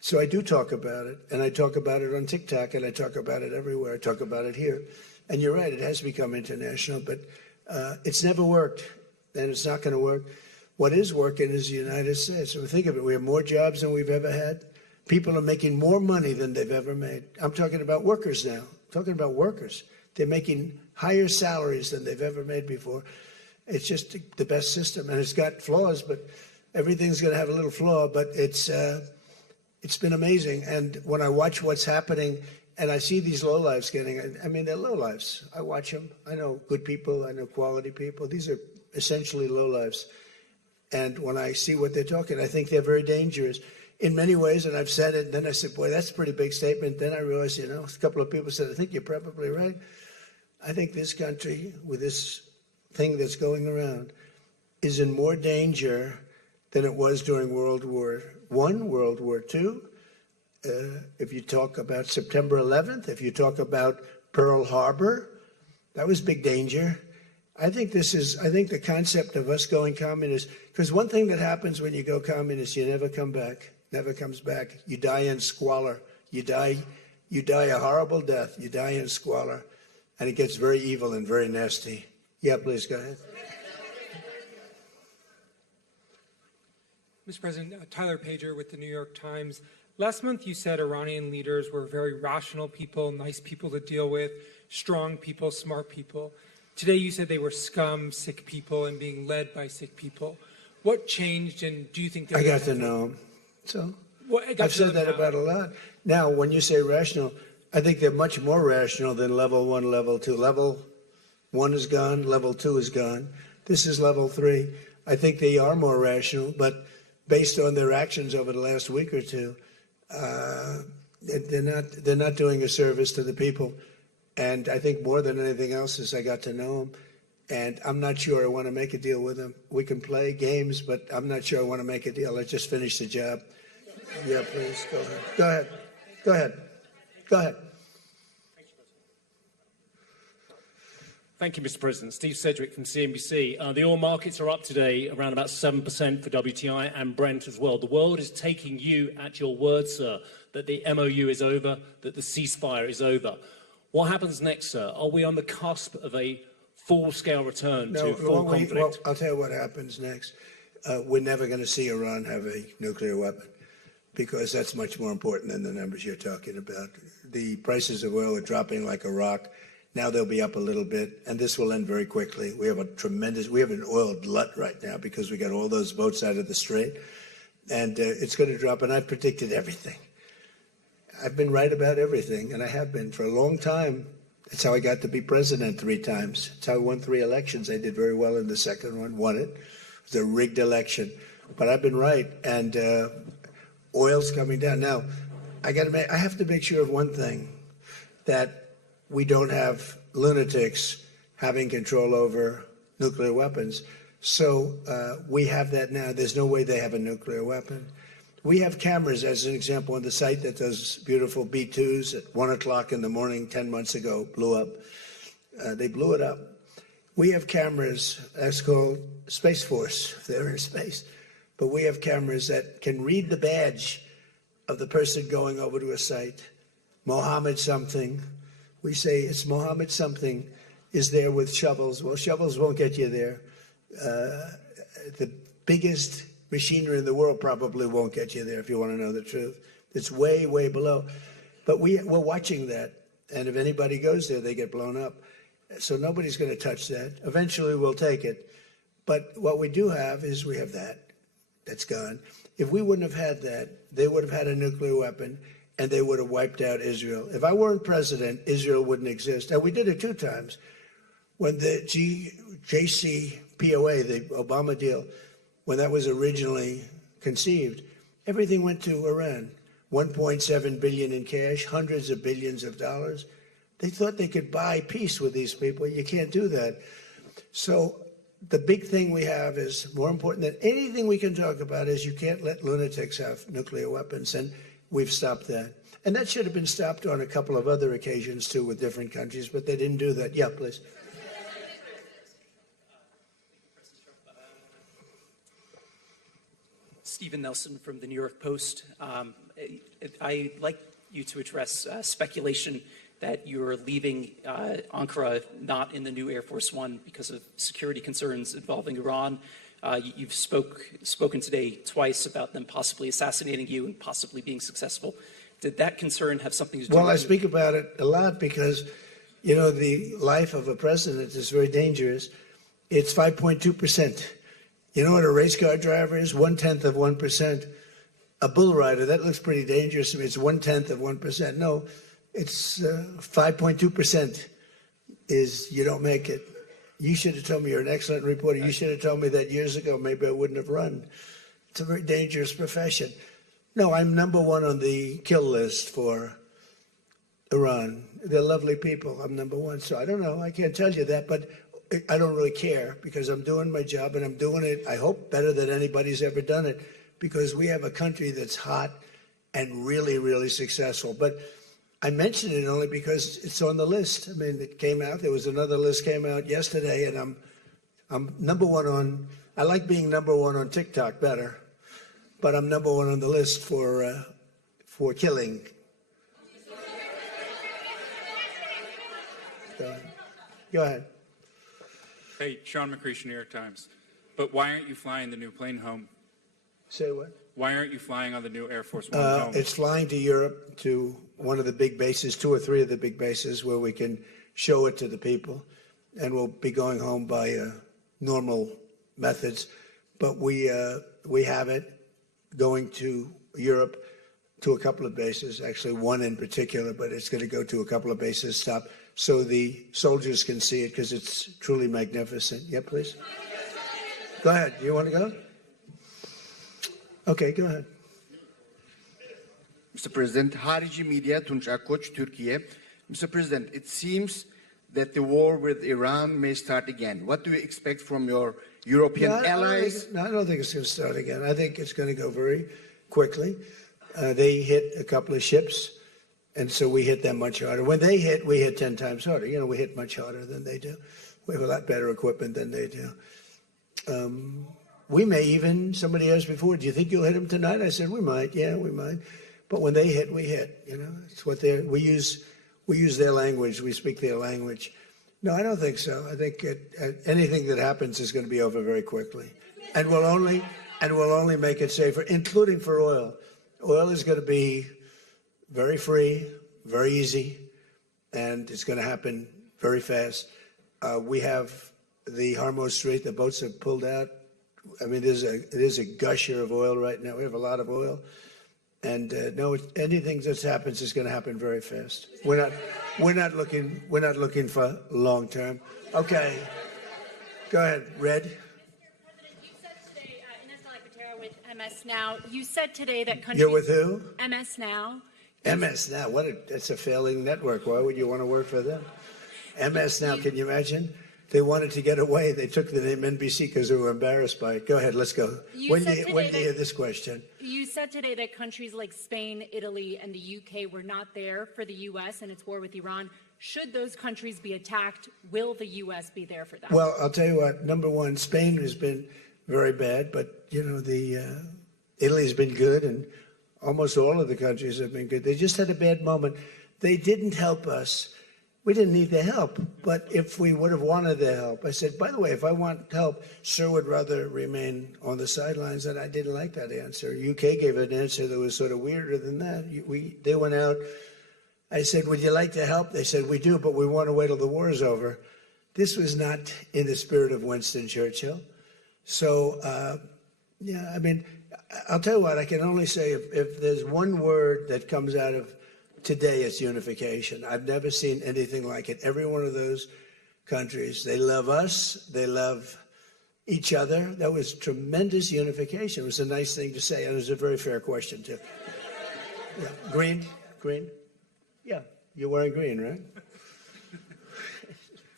So I do talk about it, and I talk about it on TikTok, and I talk about it everywhere. I talk about it here. And you're right, it has become international, but it's never worked, and it's not going to work. What is working is the United States. So think of it, we have more jobs than we've ever had. People are making more money than they've ever made. I'm talking about workers now. I'm talking about workers. They're making higher salaries than they've ever made before. It's just the best system, and it's got flaws, but everything's going to have a little flaw, but it's been amazing. And when I watch what's happening, and I see these lowlifes getting, I mean, they're lowlifes. I watch them. I know good people. I know quality people. These are essentially lowlifes. And when I see what they're talking, I think they're very dangerous in many ways. And I've said it. And then I said, boy, that's a pretty big statement. Then I realized, you know, a couple of people said, I think you're probably right. I think this country, with this thing that's going around, is in more danger than it was during World War I, World War II. If you talk about September 11th, if you talk about Pearl Harbor, that was big danger. I think the concept of us going communist, because one thing that happens when you go communist, you never come back, never comes back. You die in squalor. You die a horrible death. You die in squalor, and it gets very evil and very nasty. Yeah, please go ahead. Mr. President, Tyler Pager with the New York Times. Last month, you said Iranian leaders were very rational people, nice people to deal with, strong people, smart people. Today, you said they were scum, sick people, and being led by sick people. What changed, and do you think... I got to know them. So I've said that about a lot. Now, when you say rational, I think they're much more rational than level 1, level 2. Level 1 is gone, level 2 is gone. This is level 3. I think they are more rational, but based on their actions over the last week or two, they're not doing a service to the people. And I think more than anything else is I got to know them. And I'm not sure I want to make a deal with them. We can play games, but I'm not sure I want to make a deal. Let's just finish the job. Yeah, please, go ahead. Go ahead. Go ahead. Go ahead. Thank you, Mr. President. Steve Sedgwick from CNBC. The oil markets are up today, around about 7% for WTI and Brent as well. The world is taking you at your word, sir, that the MOU is over, that the ceasefire is over. What happens next, sir? Are we on the cusp of a full-scale return to full conflict? Well, I'll tell you what happens next. we're never going to see Iran have a nuclear weapon, because that's much more important than the numbers you're talking about. The prices of oil are dropping like a rock. Now they'll be up a little bit, and this will end very quickly. We have an oil glut right now because we got all those boats out of the strait, and it's going to drop, and I've predicted everything. I've been right about everything, and I have been for a long time. That's how I got to be president 3 times. That's how I won 3 elections. I did very well in the second one, won it. It was a rigged election, but I've been right, and oil's coming down. Now, I have to make sure of one thing, that we don't have lunatics having control over nuclear weapons. So we have that now. There's no way they have a nuclear weapon. We have cameras, as an example, on the site that does beautiful B-2s at 1 o'clock in the morning 10 months ago, blew up. They blew it up. We have cameras, that's called Space Force, if they're in space. But we have cameras that can read the badge of the person going over to a site. Mohammed something. We say it's Mohammed something is there with shovels. Well, shovels won't get you there. The biggest machinery in the world probably won't get you there, if you want to know the truth. It's way, way below. But we're watching that. And if anybody goes there, they get blown up. So nobody's going to touch that. Eventually, we'll take it. But what we do have is we have that. That's gone. If we wouldn't have had that, they would have had a nuclear weapon, and they would have wiped out Israel. If I weren't president, Israel wouldn't exist. And we did it 2 times. When the JCPOA, the Obama deal, when that was originally conceived, everything went to Iran. 1.7 billion in cash, hundreds of billions of dollars. They thought they could buy peace with these people. You can't do that. So the big thing we have is, more important than anything we can talk about, is you can't let lunatics have nuclear weapons, and we've stopped that. And that should have been stopped on a couple of other occasions, too, with different countries, but they didn't do that. Yeah, please. Stephen Nelson from the New York Post. I'd like you to address speculation that you're leaving Ankara not in the new Air Force One because of security concerns involving Iran. You've spoken today twice about them possibly assassinating you and possibly being successful. Did that concern have something to do with it? Well, I speak about it a lot because, you know, the life of a president is very dangerous. It's 5.2%. You know what a race car driver is? 1/10 of 1%. A bull rider, that looks pretty dangerous to me. It's 1/10 of 1%. No, it's 5.2% is you don't make it. You should have told me. You're an excellent reporter. You should have told me that years ago. Maybe I wouldn't have run. It's a very dangerous profession. No, I'm number 1 on the kill list for Iran. They're lovely people. I'm number 1. So I don't know. I can't tell you that, but I don't really care because I'm doing my job and I'm doing it, I hope, better than anybody's ever done it, because we have a country that's hot and really, really successful. But I mention it only because it's on the list. I mean, it came out. There was another list came out yesterday, and I'm number 1 on. I like being number 1 on TikTok better, but I'm number 1 on the list for killing. Go ahead. Hey, Sean McCreesh, New York Times. But why aren't you flying the new plane home? Say what? Why aren't you flying on the new Air Force One home? It's flying to Europe, to one of the big bases, 2 or 3 of the big bases, where we can show it to the people. And we'll be going home by normal methods. But we have it going to Europe, to a couple of bases, actually 1 in particular, but it's going to go to a couple of bases, stop, so the soldiers can see it, because it's truly magnificent. Yeah, please. Go ahead. You want to go? Okay, go ahead. Mr. President, harici media Tunç Akkoç, Türkiye. Mr. President, it seems that the war with Iran may start again. What do you expect from your European allies? I don't think it's going to start again. I think it's going to go very quickly. They hit a couple of ships, and so we hit them much harder. When they hit, we hit 10 times harder. You know, we hit much harder than they do. We have a lot better equipment than they do. We may even, somebody asked before, do you think you'll hit them tonight? I said, we might. Yeah, we might. But when they hit, we hit. You know, it's what we use their language. We speak their language. No, I don't think so. I think anything that happens is going to be over very quickly. and will only make it safer, including for oil. Oil is going to be very free, very easy, and it's going to happen very fast. We have the Hormuz Strait, the boats have pulled out. I mean, there's a gusher of oil right now. We have a lot of oil. And no, anything that happens is going to happen very fast. We're not looking for long term. Okay, go ahead, Red. With MS Now, you said today that countries. You're with who? MS Now. MS Now. It's a failing network. Why would you want to work for them? MS Now. Can you imagine? They wanted to get away. They took the name NBC because they were embarrassed by it. Go ahead, let's go. When do you hear this question? You said today that countries like Spain, Italy, and the UK were not there for the U.S. and its war with Iran. Should those countries be attacked, will the U.S. be there for them? Well, I'll tell you what. Number one, Spain has been very bad, but Italy's been good, and almost all of the countries have been good. They just had a bad moment. They didn't help us. We didn't need the help, but if we would have wanted the help, I said, by the way, if I want help, Sir would rather remain on the sidelines, and I didn't like that answer. UK gave an answer that was sort of weirder than that. They went out. I said, would you like to help? They said, we do, but we want to wait till the war is over. This was not in the spirit of Winston Churchill. So, I mean, I'll tell you what, I can only say if there's one word that comes out of today, it's unification. I've never seen anything like it. Every one of those countries, they love us, they love each other. That was tremendous unification. It was a nice thing to say, and it was a very fair question, too. Yeah. Green? Yeah, you're wearing green, right?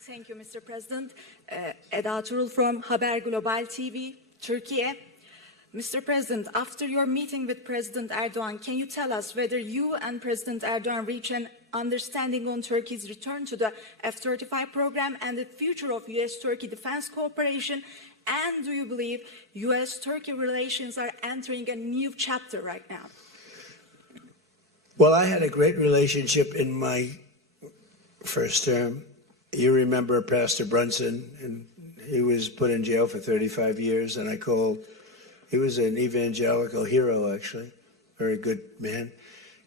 Thank you, Mr. President. Eda Turul from Haber Global TV, Turkey. Mr. President, after your meeting with President Erdogan, can you tell us whether you and President Erdogan reach an understanding on Turkey's return to the F-35 program and the future of U.S.-Turkey defense cooperation? And do you believe U.S.-Turkey relations are entering a new chapter right now? Well, I had a great relationship in my first term. You remember Pastor Brunson, and he was put in jail for 35 years, and I called. He was an evangelical hero, actually, very good man.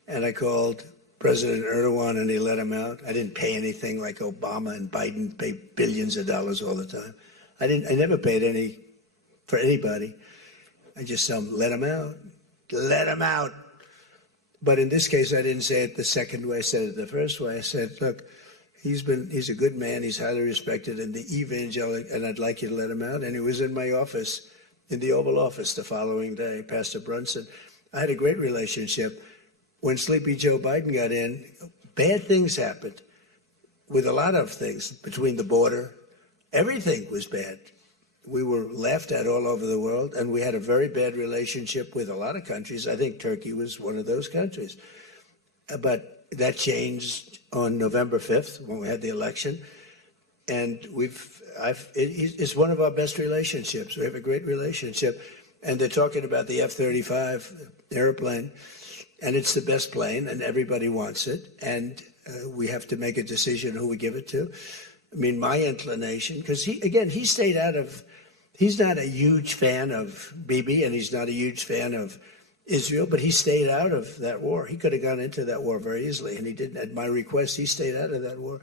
And I called President Erdogan, and he let him out. I didn't pay anything like Obama and Biden pay billions of dollars all the time. I never paid any for anybody. I just let him out. Let him out. But in this case, I didn't say it the second way. I said it the first way. I said, look, he's a good man. He's highly respected in the evangelical, and I'd like you to let him out. And he was in my office, in the Oval Office the following day, Pastor Brunson. I had a great relationship. When Sleepy Joe Biden got in, bad things happened with a lot of things between the border. Everything was bad. We were laughed at all over the world, and we had a very bad relationship with a lot of countries. I think Turkey was one of those countries. But that changed on November 5th when we had the election. And it's one of our best relationships. We have a great relationship. And they're talking about the F-35 airplane, and it's the best plane, and everybody wants it. And we have to make a decision who we give it to. I mean, my inclination, because he stayed out of, he's not a huge fan of Bibi, and he's not a huge fan of Israel, but he stayed out of that war. He could have gone into that war very easily, and he didn't. At my request, he stayed out of that war.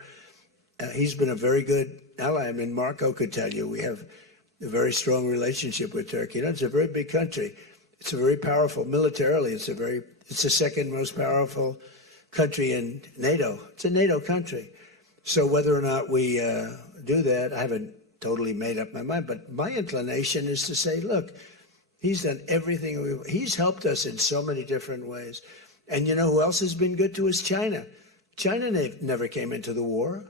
He's been a very good ally. I mean, Marco could tell you we have a very strong relationship with Turkey. It's a very big country. It's a very powerful militarily. It's the second most powerful country in NATO. It's a NATO country. So whether or not we do that, I haven't totally made up my mind. But my inclination is to say, look, he's done everything. He's helped us in so many different ways. And you know who else has been good to us? China. China never came into the war.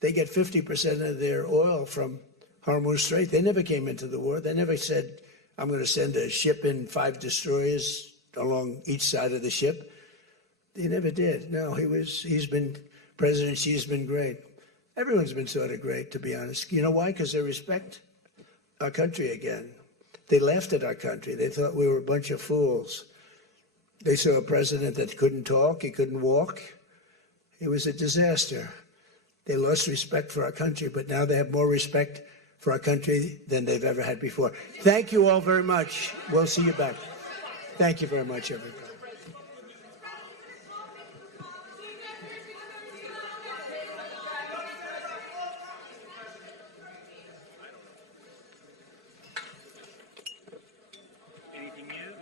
They get 50% of their oil from Hormuz Strait. They never came into the war. They never said, I'm going to send a ship in 5 destroyers along each side of the ship. They never did. No, President Xi's been great. Everyone's been sort of great, to be honest. You know why? Because they respect our country again. They laughed at our country. They thought we were a bunch of fools. They saw a president that couldn't talk, he couldn't walk. It was a disaster. They lost respect for our country, but now they have more respect for our country than they've ever had before. Thank you all very much. We'll see you back. Thank you very much, everybody. Anything new?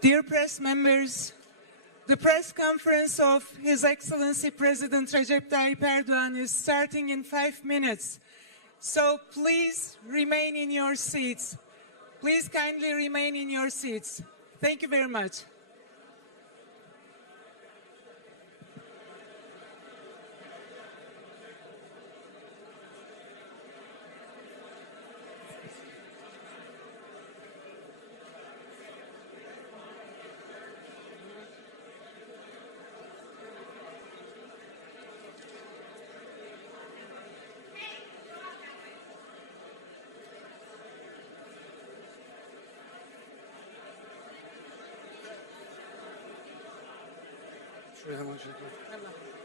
Dear press members, the press conference of His Excellency President Recep Tayyip Erdogan is starting in 5 minutes. So please remain in your seats. Please kindly remain in your seats. Thank you very much. Şuraya hemen şey yapalım.